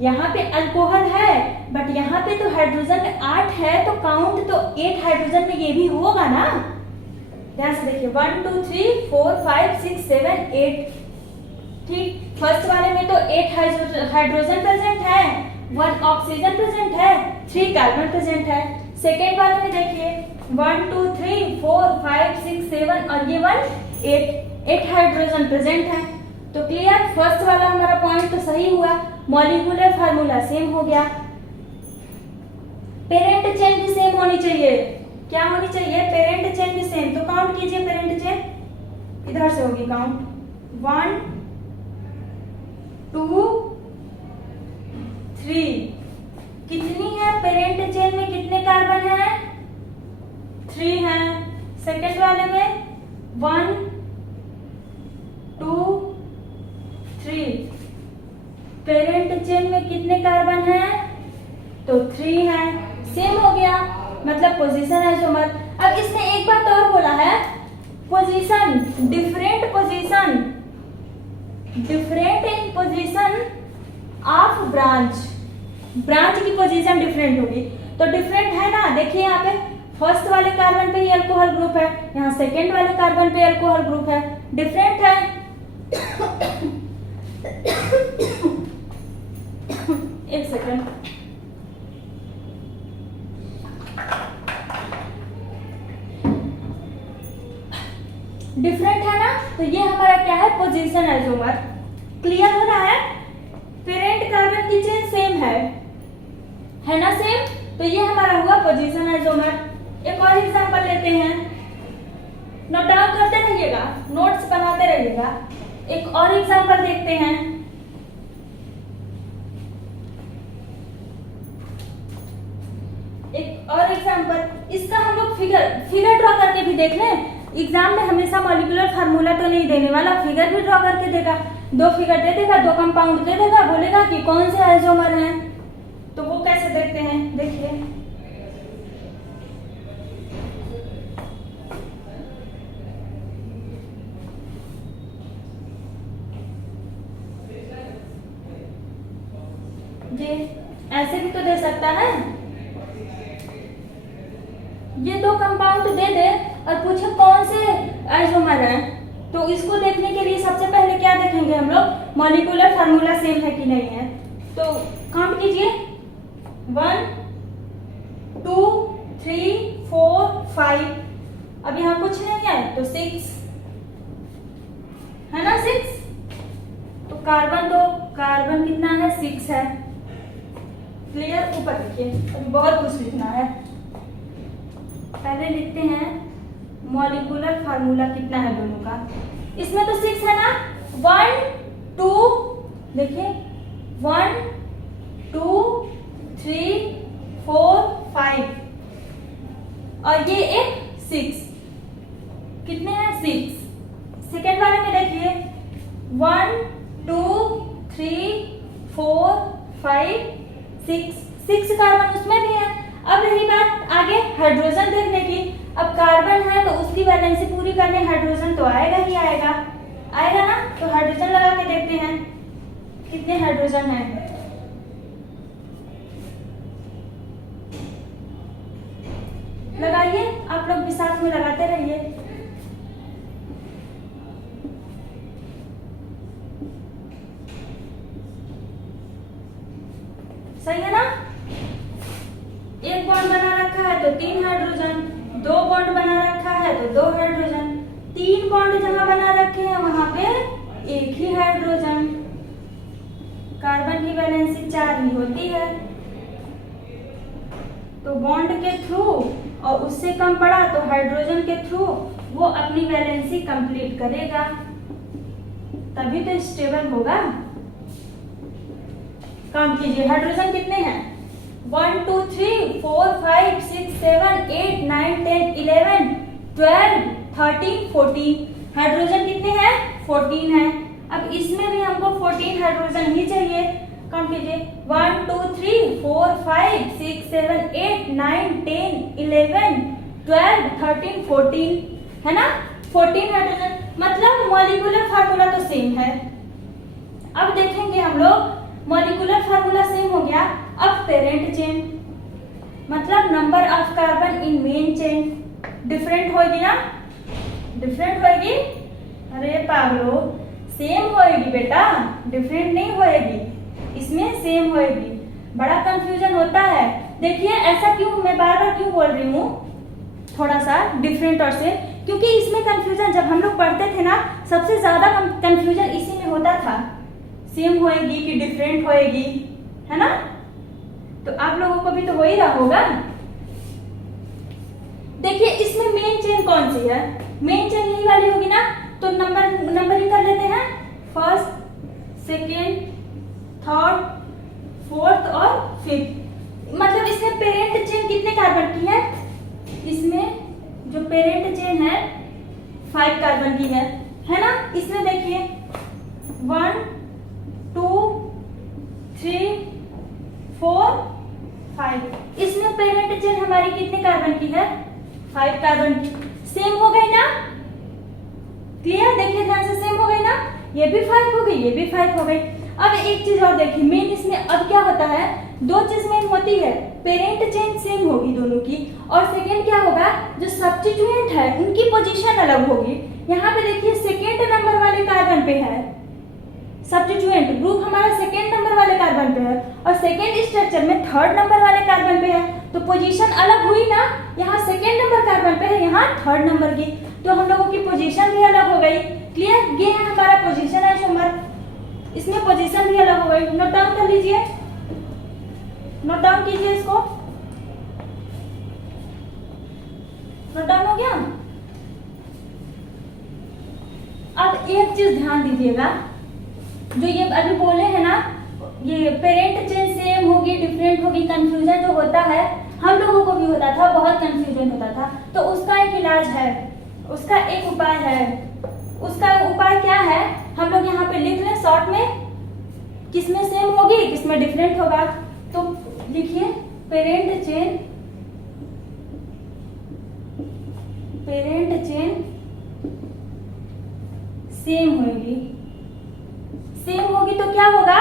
यहाँ पे अल्कोहल है बट यहाँ पे तो हाइड्रोजन 8 है, तो काउंट तो 8 हाइड्रोजन में ये भी होगा ना। ध्यान से देखिए 1 2 3 4 5 6 7 8, ठीक, फर्स्ट वाले में तो 8 हाइड्रोजन प्रेजेंट है, 1 ऑक्सीजन प्रेजेंट है, 3 कार्बन प्रेजेंट है। सेकेंड वाले में देखिए 1 2 3 4 5 6 7 और ये 1 8 हाइड्रोजन प्रेजेंट है। तो क्लियर? फर्स्ट वाला हमारा पॉइंट तो सही हुआ, मॉलिक्यूलर फार्मूला सेम हो गया। पेरेंट चेन भी सेम होनी चाहिए, क्या होनी चाहिए, पेरेंट चेन भी सेम। तो काउंट कीजिए, पेरेंट चेन इधर से होगी काउंट, 1 2 3। कितनी है पेरेंट चेन में, कितने कार्बन है? 3 है। सेकेंड वाले में 1 2 3। पेरेंट चेन में कितने कार्बन है? तो 3 है। सेम हो गया, मतलब पोजीशन आइसोमर। अब इसने एक बात और बोला है, position, different position, different in position of branch. Branch की पोजीशन डिफरेंट होगी, तो डिफरेंट है ना। देखिए यहाँ पे फर्स्ट वाले कार्बन पे ही अल्कोहल ग्रुप है, यहाँ सेकेंड वाले कार्बन पे अल्कोहल ग्रुप है, डिफरेंट है। एक सेकेंड, डिफरेंट है ना, तो ये हमारा क्या है? Position isomer. क्लियर हो रहा है? पेरेंट कार्बन की चेन सेम है ना, सेम, तो ये हमारा हुआ पोजीशन आइसोमर। एक और एग्जांपल लेते हैं, नोट डाउन करते रहिएगा, नोट्स बनाते रहिएगा। एक और एग्जांपल देखते हैं। एक और एग्जांपल, इसका हम लोग फिगर ड्रॉ करके भी देख लें। एग्जाम में हमेशा मॉलिक्यूलर फार्मूला तो नहीं देने वाला, फिगर भी ड्रॉ करके देगा। 2 फिगर दे देगा, 2 कंपाउंड दे देगा, बोलेगा कि कौन से आइसोमर हैं। तो वो कैसे देखते हैं, देखिए। ये ऐसे भी तो दे सकता है। ये 2 कंपाउंड दे दे और पूछे कौन से आइसोमर है, तो इसको देखने के लिए सबसे पहले क्या देखेंगे हम लोग? मॉलिक्यूलर फार्मूला सेम है कि नहीं है। तो काउंट कीजिए, 1 2 3 4 5। अब यहाँ कुछ नहीं है तो 6 है ना, 6। तो कार्बन कितना है? 6 है। क्लियर? ऊपर देखिए, अभी बहुत कुछ लिखना है। पहले लिखते हैं मॉलिक्यूलर फार्मूला कितना है दोनों का। इसमें तो 6 है ना, 1 2, देखिए 1 2 3 4 5, और ये एक 6। कितने हैं? 6। सेकेंड वाले में देखिए 1 2 3 4 5 6 कार्बन उसमें भी है। अब रही बात आगे हाइड्रोजन देखने की। अब कार्बन है तो उसकी वैलेंसी पूरी करने हाइड्रोजन तो आएगा ही आएगा, आएगा ना। तो हाइड्रोजन लगा के देखते हैं कितने हाइड्रोजन है। लगाइए, आप लोग भी साथ में लगाते रहिए। सही है ना। एक बॉन्ड बना रखा है तो 3 हाइड्रोजन, 2 बॉन्ड बना रखा है तो 2 हाइड्रोजन, 3 बॉन्ड जहां बना रखे हैं वहां पे 1 ही हाइड्रोजन। कार्बन की वैलेंसी 4 ही होती है, तो बॉन्ड के थ्रू और उससे कम पड़ा तो हाइड्रोजन के थ्रू वो अपनी वैलेंसी कंप्लीट करेगा, तभी तो स्टेबल होगा। काउंट कीजिए, हाइड्रोजन कितने हैं? 1 2 3 4 5 6 7 8 9 10 11 12 13 14। हाइड्रोजन कितने हैं? 14 है। अब इसमें भी हमको 14 हाइड्रोजन ही चाहिए। काउंट कीजिए, 1 2 3 4 5 6 7 8 9 10 11 12 13 14 है ना, 14 हाइड्रोजन। मतलब मॉलिक्यूलर फार्मूला तो सेम है। अब देखेंगे हम लोग, मॉलिक्यूलर फार्मूला सेम हो गया। अब पेरेंट चेन मतलब number of carbon in main chain different होगी ना, डिफरेंट होगी। अरे पागलो, सेम होएगी बेटा, डिफरेंट नहीं होएगी, इसमें सेम होएगी। बड़ा कंफ्यूजन होता है। देखिए ऐसा क्यों, मैं बार बार क्यों बोल रही हूँ थोड़ा सा डिफरेंट और सेम, क्योंकि इसमें कंफ्यूजन जब हम लोग पढ़ते थे ना, सबसे ज्यादा कंफ्यूजन इसी में होता था, सेम होएगी कि डिफरेंट होएगी, है ना। तो आप लोगों को भी तो हो ही रहा होगा। देखिए इसमें मेन चेन कौन सी है? मेन चेन यही वाली होगी ना, तो नंबरिंग कर लेते हैं, फर्स्ट सेकेंड थर्ड फोर्थ और है ना। इसमें देखिए 1 2 3 4 5, इसमें पेरेंट चेन हमारी कितने कार्बन की है, 5 कार्बन की। सेम हो गई ना, क्लियर, देखिए ध्यान से, सेम हो गई ना, ये भी 5 हो गई, ये भी 5 हो गई। अब एक चीज और देखिए, मेन इसमें अब क्या होता है, दो चीज मेन होती है, पेरेंट चेन सेम होगी दोनों की, और सेकेंड क्या होगा, जो सब्स्टिट्यूएंट है उनकी पोजीशन अलग होगी। यहाँ पे देखिए सेकेंड नंबर वाले कार्बन पे है सब्स्टिट्यूएंट ग्रुप, हमारा सेकेंड नंबर वाले कार्बन पे है, और सेकेंड स्ट्रक्चर में थर्ड नंबर वाले कार्बन पे है, तो पोजीशन अलग हुई ना, यहाँ सेकेंड नंबर कार्बन पे है, यहाँ थर्ड नंबर की, तो हम लोगों की पोजीशन भी अलग हो गई। क्लियर, ये है हमारा पोजीशन आइसोमर, इसमें पोजीशन भी अलग हो गई। नोट डाउन कर लीजिए, नोट डाउन कीजिए इसको, नोट डाउन हो गया। अब एक चीज ध्यान दीजिएगा, जो ये अभी बोले हैं ना, ये पेरेंट चेन सेम होगी डिफरेंट होगी, कंफ्यूजन जो होता है हम लोगों को भी होता था, बहुत कंफ्यूजन होता था, तो उसका एक इलाज है, उसका एक उपाय है। उसका उपाय क्या है, हम लोग यहाँ पे लिख लें शॉर्ट में, किसमें सेम होगी किसमें डिफरेंट होगा। तो लिखिए पेरेंट चेन सेम होगी, सेम होगी तो क्या होगा,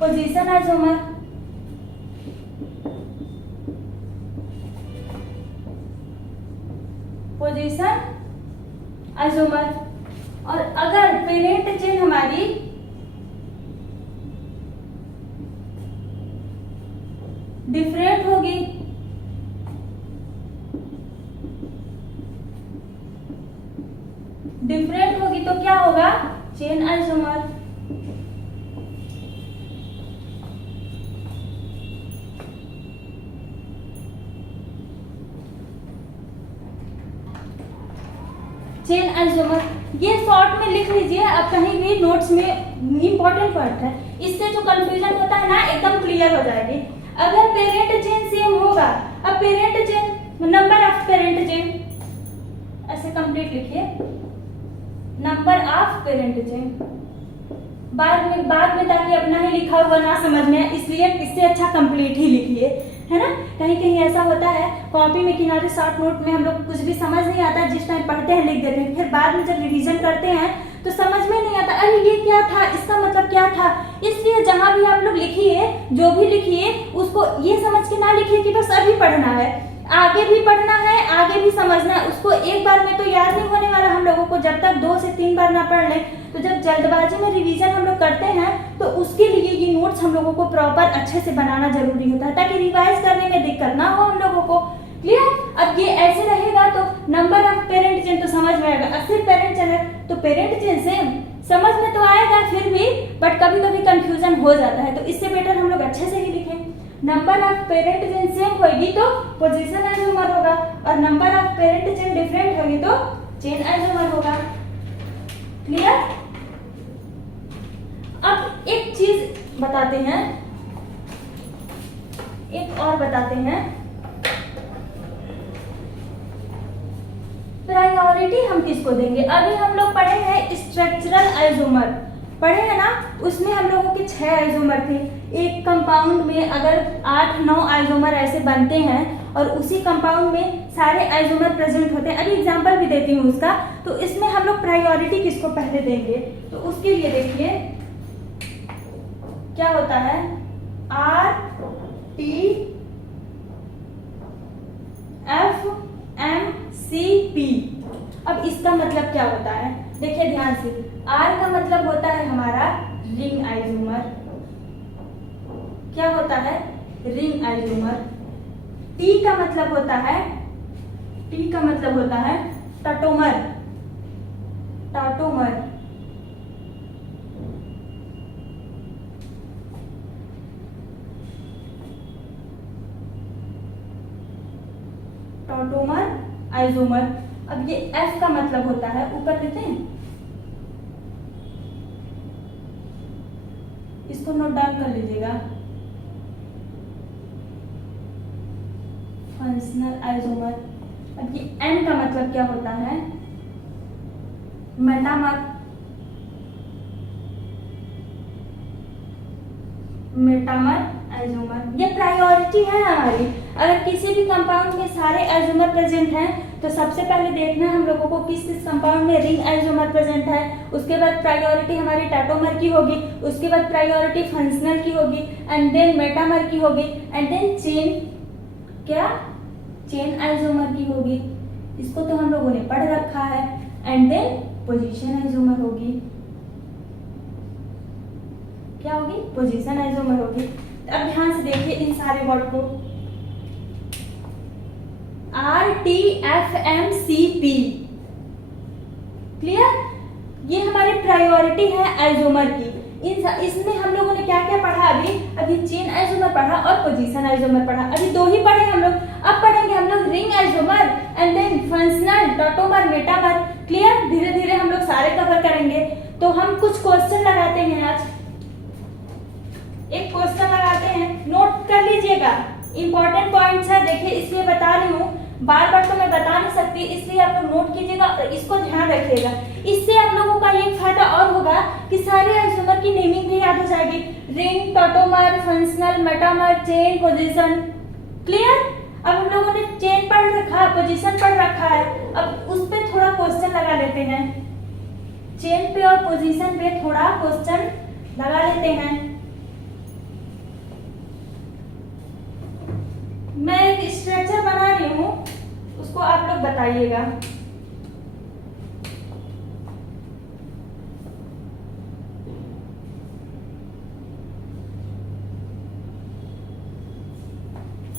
पोजीशन आइसोमर। Position isomer. और अगर पेरेंट चेन हमारी डिफरेंट होगी, डिफरेंट होगी तो क्या होगा, चेन आइसोमर। चेन आइसोमर, ये शॉर्ट में लिख लीजिए, अब कहीं भी नोट्स में इंपॉर्टेंट पॉइंट है, इससे जो कंफ्यूजन होता है ना एकदम क्लियर हो जाएगी। अगर पेरेंट चेन सेम होगा, अब parent chain number of parent chain, ऐसे कंप्लीट लिखिए, नंबर ऑफ पेरेंट चेन, बाद में ताकि अपना ही लिखा हुआ ना समझ में, इसलिए इससे अच्छा कंप्लीट ही लिखिए, है ना। कहीं कहीं ऐसा होता है कॉपी में किनारे शॉर्ट नोट में हम लोग कुछ भी समझ नहीं आता, जिस टाइम पढ़ते हैं लिख देते हैं, फिर बाद में जब रिवीजन करते हैं तो समझ में नहीं आता, अरे ये क्या था, इसका मतलब क्या था। इसलिए जहां भी आप लोग लिखिए, जो भी लिखिए, उसको ये समझ के ना लिखिए कि बस अभी पढ़ना है, आगे भी पढ़ना है, आगे भी समझना है। उसको एक बार में तो याद नहीं होने वाला हम लोगों को, जब तक 2 से 3 बार ना पढ़ लें। तो जब जल्दबाजी में रिवीजन हम लोग करते हैं तो उसके लिए ये नोट्स हम लोगों को प्रॉपर अच्छे से बनाना जरूरी होता है, ताकि रिवाइज करने में दिक्कत ना हो हम लोगों को। क्लियर, अब ये ऐसे रहेगा तो नंबर ऑफ पेरेंट चेन तो समझ में आएगा, अस्सी पेरेंट चेन है तो पेरेंट चेन सेम समझ में तो आएगा फिर भी, बट कभी कभी कंफ्यूजन हो जाता है, तो इससे बेटर हम लोग अच्छे से ही लिखें। Number of parent chain same होगी तो पोजीशन आइसोमर होगा, और number of parent chain different होगी तो चेन आइसोमर होगा। क्लियर, अब एक चीज बताते हैं, एक और बताते हैं, प्रायोरिटी हम किसको देंगे। अभी हम लोग पढ़े हैं स्ट्रक्चरल आइसोमर, पढ़े हैं ना, उसमें हम लोगों के 6 आइसोमर थे। एक कंपाउंड में अगर 8-9 आइसोमर ऐसे बनते हैं और उसी कंपाउंड में सारे आइसोमर प्रेजेंट होते हैं, अभी एग्जांपल भी देती हूँ उसका, तो इसमें हम लोग प्रायोरिटी किसको पहले देंगे, तो उसके लिए देखिए क्या होता है, RTFMCP। अब इसका मतलब क्या होता है, देखिए ध्यान से, R का मतलब होता है हमारा रिंग आइसोमर, क्या होता है, रिंग आइसोमर। T का मतलब होता है, T का मतलब होता है टाटोमर, टाटोमर। टाटोमर आइसोमर। अब ये F का मतलब होता है, ऊपर लेते हैं, इसको नोट डाउन कर लीजिएगा, फंक्शनल आइसोमर। अब ये N का मतलब क्या होता है, मेटामर, मेटामर, आइसोमर। ये प्रायोरिटी है हमारी। अगर किसी भी कंपाउंड में सारे आइसोमर प्रेजेंट हैं तो सबसे पहले देखना है हम लोगों को किस किस कंपाउंड में रिंग आइसोमर प्रेजेंट है। उसके बाद प्रायोरिटी हमारी टैटोमर की होगी, उसके बाद प्रायोरिटी फंक्शनल की होगी, एंड देन मेटामर की होगी, एंड देन चेन, क्या, चेन आइसोमर की होगी। इसको तो हम लोगों ने पढ़ रखा है। एंड देन पोजीशन आइसोमर होगी। क्या होगी? पोजीशन आइसोमर होगी। अब ध्यान से देखिए इन सारे वर्ड को, RTFMCP, क्लियर? ये हमारी प्रायोरिटी है आइसोमर की। इसमें हम लोगों ने क्या क्या पढ़ा? अभी चेन आइसोमर पढ़ा और पोजीशन आइसोमर पढ़ा। अभी दो ही पढ़े हम लोग। अब पढ़ेंगे हम लोग ring isomer and then functional, tautomer, metamer. Clear? धीरे धीरे हम लोग सारे कवर करेंगे। तो हम कुछ क्वेश्चन लगाते हैं आज। एक क्वेश्चन लगाते हैं, नोट कर लीजिएगा। इंपॉर्टेंट पॉइंट्स है, देखिए इसलिए बता रही हूँ, बार बार तो मैं बता नहीं सकती, इसलिए आप लोग नोट कीजिएगा और इसको ध्यान रखिएगा। इससे आप लोगों का एक फायदा और होगा कि सारे आइसोमर की नेमिंग भी याद हो जाएगी। Ring, tautomer, functional, metamer, chain, position. Clear? अब हम लोगों ने चेन पढ़ रखा है, पोजीशन पढ़ रखा है। अब उस पर थोड़ा क्वेश्चन लगा लेते हैं। चेन पे और पोजीशन पे थोड़ा क्वेश्चन लगा लेते हैं। मैं एक स्ट्रक्चर बना रही हूँ, उसको आप लोग बताइएगा।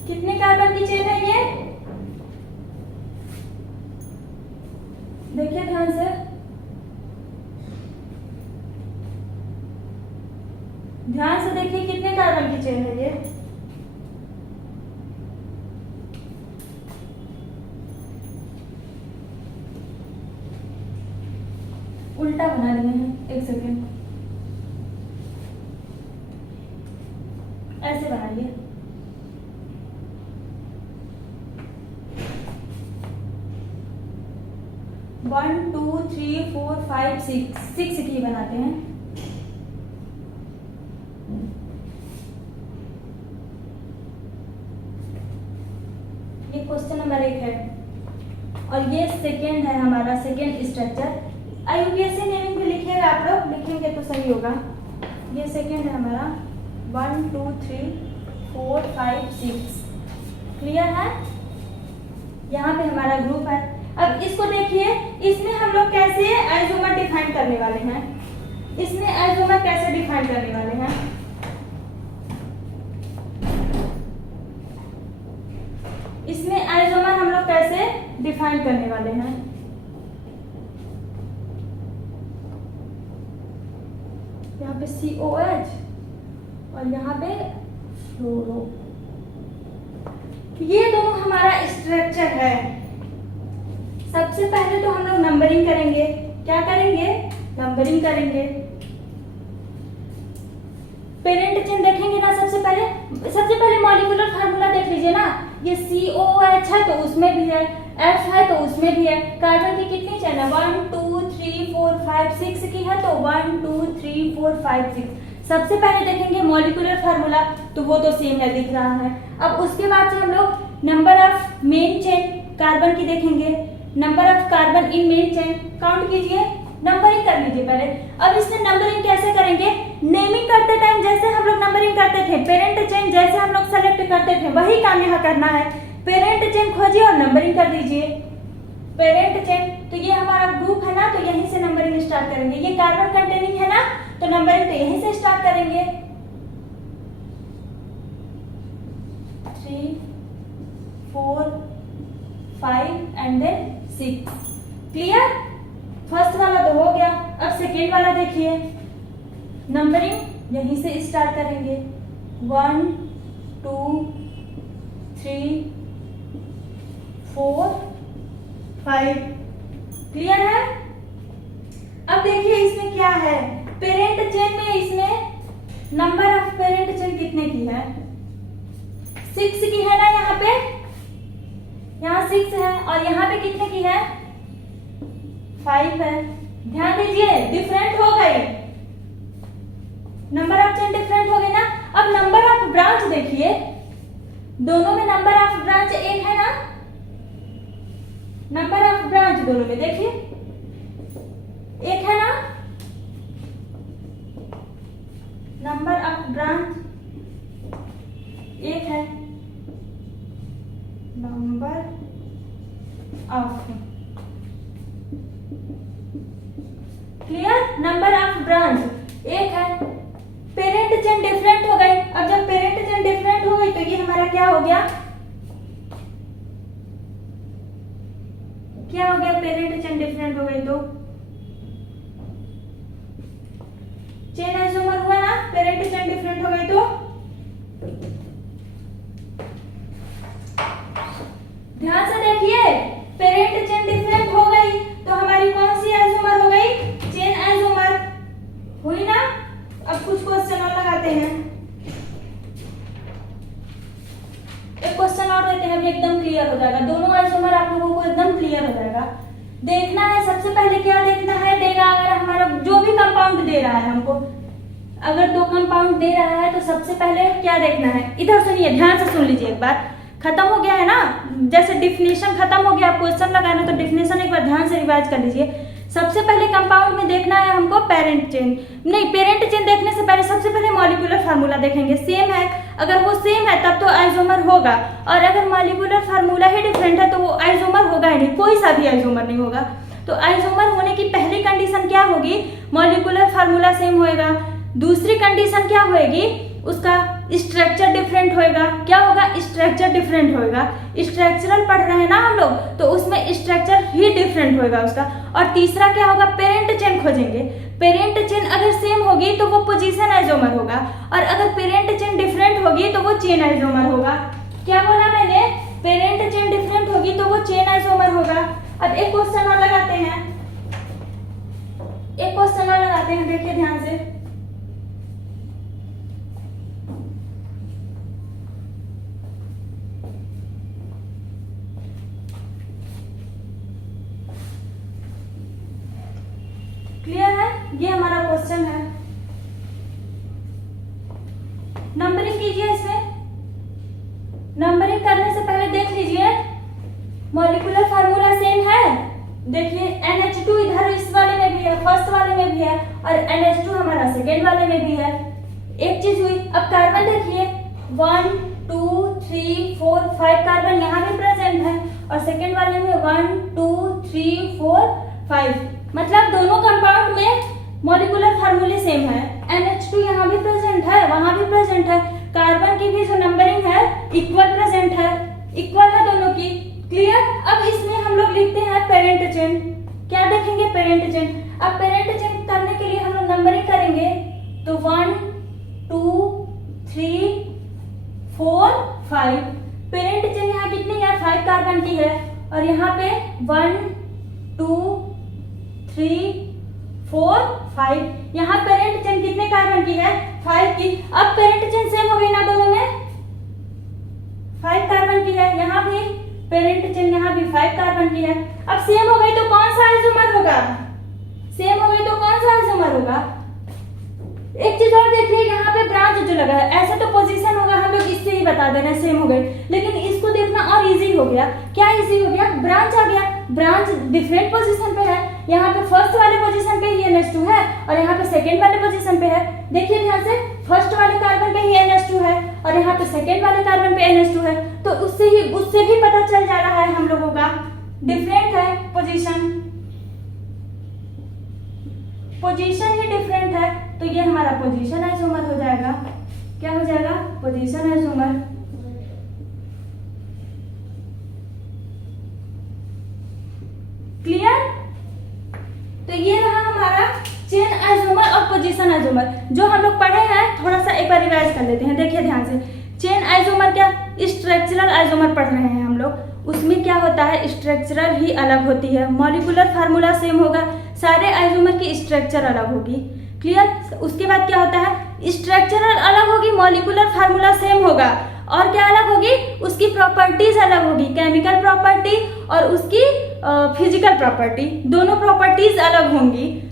कितने कार्बन की चेन है ये? देखिए ध्यान से, ध्यान से देखिए कितने कार्बन की चेन है ये। उल्टा बना लिए हैं, एक सेकेंड, ऐसे बनाइए। One, two, three, four, five, six की बनाते हैं। ये क्वेश्चन नंबर 1 है और ये सेकेंड है हमारा, सेकेंड स्ट्रक्चर। IUPAC नेमिंग भी लिखिएगा, आप लोग लिखेंगे तो सही होगा। ये सेकेंड है हमारा, 1, 2, 3, 4, 5, 6। क्लियर है? यहाँ पे हमारा ग्रुप है। अब इसको देखिए, इसमें हम लोग कैसे आइसोमर डिफाइन करने वाले हैं। इसमें आइसोमर कैसे डिफाइन करने वाले हैं? इसमें आइसोमर हम लोग कैसे डिफाइन करने वाले हैं? यहाँ पे COH और यहाँ पे फ्लोरो। ये दोनों हमारा स्ट्रक्चर है। सबसे पहले तो हम लोग नंबरिंग करेंगे। क्या करेंगे? नंबरिंग करेंगे। पेरेंट चेन देखेंगे ना, सबसे पहले मॉलिक्यूलर फार्मूला देख लीजिए ना। ये COH है तो उसमें भी है, F है तो उसमें भी है। कार्बन की कितनी चेन है? 1, 2, 3, 4, 5, 6 की है तो 1, 2, 3, 4, 5, 6। सबसे पहले देखेंगे मॉलिक्यूलर फार्मूला, तो वो तो सेम है, दिख रहा है। अब उसके बाद से हम लोग number of main chain carbon की देखेंगे। Number of carbon in main chain count कीजिए, नंबरिंग कर लीजिए पहले। अब इसमें नंबरिंग कैसे करेंगे? नेमिंग करते टाइम जैसे हम लोग नंबरिंग करते थे, पेरेंट चेन जैसे हम लोग सेलेक्ट करते थे, वही काम यहाँ करना है। पेरेंट चेन खोजिए और नंबरिंग कर दीजिए। पेरेंट चेन, तो ये हमारा ग्रुप है ना, तो यहीं से नंबरिंग स्टार्ट करेंगे। ये कार्बन कंटेनिंग है ना, तो नंबरिंग तो यहीं से स्टार्ट करेंगे। 3, 4, 5 एंड देन 6। क्लियर? फर्स्ट वाला तो हो गया। अब सेकेंड वाला देखिए, नंबरिंग यहीं से स्टार्ट करेंगे। 1, 2, 3, 4, 5। क्लियर है? अब देखिए इसमें क्या है, पेरेंट चेन में इसमें नंबर ऑफ पेरेंट चेन कितने की है? 6 की है ना, यहाँ पे, यहाँ 6 है और यहाँ पे कितने की है? 5 है। ध्यान दीजिए, डिफरेंट हो गई, नंबर ऑफ चेन डिफरेंट हो गई ना। अब नंबर ऑफ ब्रांच देखिए, दोनों में नंबर ऑफ ब्रांच एक है ना, नंबर ऑफ ब्रांच दोनों में देखिए एक है ना, नंबर ऑफ ब्रांच एक है, number of, clear, number of branch एक है। पेरेंट चेन डिफरेंट हो गई। अब जब पेरेंट चेन डिफरेंट हो गई तो ये हमारा क्या हो गया, क्या हो गया, पेरेंट चेन डिफरेंट हो गई तो चेन आइसोमर हुआ ना, पेरेंट चेन डिफरेंट हो गई तो ध्यान से देखिए, पेरेंट चेन डिफरेंट हो गई तो हमारी कौन सी आइसोमर हो गई, चेन आइसोमर हुई ना। अब कुछ क्वेश्चन और लगाते हैं, एक क्वेश्चन और देते हैं, अभी एकदम क्लियर हो जाएगा, दोनों आइसोमर आप लोगों को एकदम क्लियर हो जाएगा। देखना है सबसे पहले क्या देखना है, देगा अगर हमारा जो भी कंपाउंड दे रहा है हमको, अगर दो कंपाउंड दे रहा है तो सबसे पहले क्या देखना है, इधर सुनिए, ध्यान से सुन लीजिए एक बार, खत्म हो गया है ना, जैसे डिफिनेशन खत्म हो गया, क्वेश्चन लगाना तो डिफिनेशन एक बार ध्यान से रिवाइज कर लीजिए। सबसे पहले कंपाउंड में देखना है हमको पेरेंट चेन, नहीं पेरेंट चेन देखने से पहले सबसे पहले मॉलिक्यूलर फार्मूला देखेंगे, सेम है, अगर वो सेम है तब तो आइसोमर होगा, और अगर मॉलिक्यूलर फार्मूला ही डिफरेंट है तो वो आइसोमर होगा ही नहीं, कोई सा भी आइसोमर नहीं होगा। तो आइसोमर होने की पहली कंडीशन क्या होगी, मॉलिक्यूलर फार्मूला सेम होएगा। दूसरी कंडीशन क्या होएगी, उसका स्ट्रक्चर डिफरेंट होएगा। क्या होगा, स्ट्रक्चर डिफरेंट होएगा, स्ट्रक्चरल पढ़ रहे हैं ना हम लोग, तो उसमें स्ट्रक्चर ही डिफरेंट होएगा उसका। और तीसरा क्या होगा, पेरेंट चेन खोजेंगे, पेरेंट चेन अगर सेम होगी तो वो पोजीशन आइसोमर होगा, और अगर पेरेंट चेन डिफरेंट होगी तो वो चेन आइसोमर होगा। क्या बोला मैंने, पेरेंट चेन डिफरेंट होगी तो वो चेन आइसोमर होगा। अब एक क्वेश्चन और लगाते हैं, एक क्वेश्चन और लगाते हैं, देखिए ध्यान से, क्लियर है, ये हमारा क्वेश्चन है। नंबरिंग कीजिए, इसमें नंबरिंग करने से पहले देख लीजिए मॉलिक्यूलर फार्मूला सेम है, देखिए NH2 इधर इस वाले में भी है, फर्स्ट वाले में भी है, और NH2 हमारा सेकेंड वाले में भी है। एक चीज हुई, अब कार्बन देखिए 1 2 3 4 5 कार्बन यहाँ भी प्रेजेंट है, और सेकेंड वाले में 1 2 3 4 5, मतलब दोनों कंपाउंड में मॉलिक्यूलर फार्मूले सेम है। NH2 यहाँ भी प्रेजेंट है, वहां भी प्रेजेंट है, कार्बन की भी जो नंबरिंग है इक्वल प्रेजेंट है, इक्वल है दोनों की, क्लियर। अब इसमें हम लोग लिखते हैं पेरेंट चेन, क्या देखेंगे, पेरेंट चेन। अब पेरेंट चेन करने के लिए हम लोग नंबरिंग करेंगे, तो 1 2 3 4 5, पेरेंट चेन यहाँ कितनी है, 5 कार्बन की है, और यहाँ पे 1 2 3 4 5, यहाँ पेरेंट चेन कितने कार्बन की है, 5 की। अब पेरेंट चेन सेम हो गई ना, दोनों में 5 कार्बन की है, यहाँ भी पेरेंट चेन यहाँ भी 5 कार्बन की है। अब सेम हो गई तो कौन सा आइसोमर होगा, सेम हो गई तो कौन सा आइसोमर होगा। एक चीज और देखिए, यहाँ पे ब्रांच जो लगा है, ऐसे तो पोजीशन होगा, हम लोग इससे ही बता देना सेम हो गई, लेकिन इसको देखना और इजी हो गया। क्या इजी हो गया, ब्रांच आ गया, ब्रांच डिफरेंट पोजीशन पे है, यहाँ पे फर्स्ट वाले पोजीशन पे ही NH2 है, और यहाँ पे सेकेंड वाले पोजीशन पे है। देखिए ध्यान से, फर्स्ट वाले कार्बन पे ही NH2 है, और यहाँ पे सेकेंड वाले कार्बन पे NH2 है, तो उससे भी पता चल जा रहा है हम लोगों का डिफरेंट है पोजीशन, पोजीशन ही डिफरेंट है, तो ये हमारा पोजीशन आइसोमर हो जाएगा। क्या हो जाएगा, पोजीशन आइसोमर। क्लियर, तो ये रहा हमारा चेन आइसोमर और पोजीशन आइसोमर, जो हम लोग पढ़े हैं, थोड़ा सा एक बार रिवाइज कर लेते हैं। देखिए ध्यान से, चेन आइसोमर क्या, स्ट्रक्चरल आइसोमर पढ़ रहे हैं हम लोग, उसमें क्या होता है, स्ट्रक्चरल ही अलग होती है, मॉलिक्यूलर फार्मूला सेम होगा, सारे आइसोमर की स्ट्रक्चर अलग होगी, क्लियर। उसके बाद क्या होता है, स्ट्रक्चरल अलग होगी, मॉलिक्यूलर फार्मूला सेम होगा, और क्या अलग होगी, उसकी प्रॉपर्टीज अलग होगी, केमिकल प्रॉपर्टी और उसकी फिजिकल प्रॉपर्टी, दोनों प्रॉपर्टीज अलग होंगी।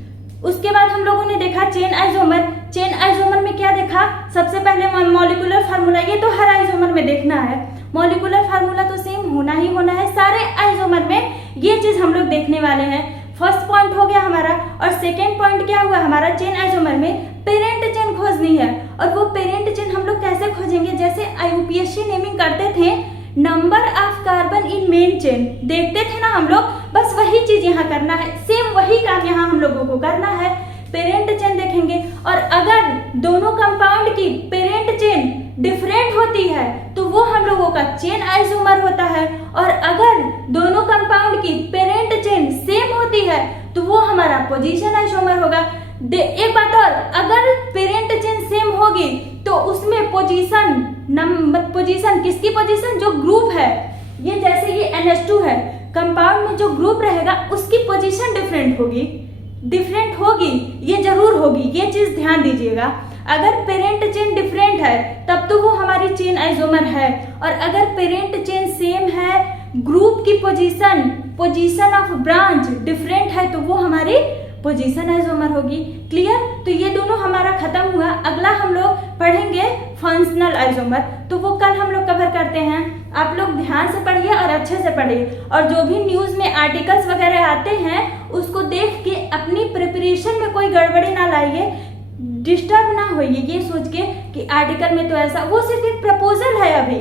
उसके बाद हम लोगों ने देखा चेन आइसोमर। चेन आइसोमर में क्या देखा, सबसे पहले मॉलिक्यूलर फार्मूला, ये तो हर आइसोमर में देखना है, मॉलिक्यूलर फार्मूला तो सेम होना ही होना है सारे आइसोमर में, ये चीज हम लोग देखने वाले हैं। फर्स्ट पॉइंट हो गया हमारा। और सेकेंड पॉइंट क्या हुआ हमारा, चेन आइसोमर में पेरेंट चेन खोजनी है। और वो पेरेंट चेन हम लोग कैसे खोजेंगे, जैसे यूपीएससी नेमिंग करते थे number of carbon in main chain, देखते थे ना हम लोग, बस वही चीज यहाँ करना है, सेम वही काम यहाँ हम लोगों को करना है। पेरेंट चेन देखेंगे और अगर दोनों कंपाउंड की पेरेंट चेन डिफरेंट होती है तो वो हम लोगों का चेन आइसोमर होता है। और अगर दोनों कंपाउंड की पेरेंट चेन सेम होती है तो वो हमारा पोजीशन आइसोमर होगा। एक बात और, अगर पेरेंट चेन सेम होगी तो उसमें पोजीशन किसकी पोजीशन, जो ग्रुप है, ये जैसे ये NH2 है, कंपाउंड में जो ग्रुप रहेगा उसकी पोजीशन डिफरेंट होगी, ये जरूर होगी, ये चीज ध्यान दीजिएगा। अगर पेरेंट चेन डिफरेंट है तब तो वो हमारी चेन आइसोमर है, और अगर पेरेंट चेन सेम है, ग्रुप की पोजीशन ऑफ ब्रांच डिफरेंट है तो वो हमारी पोजीशन आइसोमर होगी। क्लियर, तो ये दोनों हमारा खत्म हुआ। अगला हम लोग पढ़ेंगे फंक्शनल आइसोमर, तो वो कल हम लोग कवर करते हैं। आप लोग ध्यान से पढ़िए और अच्छे से पढ़िए, और जो भी न्यूज में आर्टिकल्स वगैरह आते हैं उसको देख के अपनी प्रिपरेशन में कोई गड़बड़ी ना लाइए, डिस्टर्ब ना होइए ये सोच के कि आर्टिकल में तो ऐसा, वो सिर्फ एक प्रपोजल है अभी,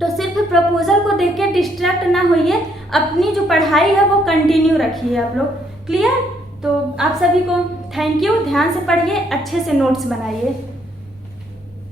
तो सिर्फ प्रपोजल को देख के डिस्ट्रैक्ट ना होइए, अपनी जो पढ़ाई है वो कंटिन्यू रखिए आप लोग। क्लियर, तो आप सभी को थैंक यू, ध्यान से पढ़िए, अच्छे से नोट्स बनाइए।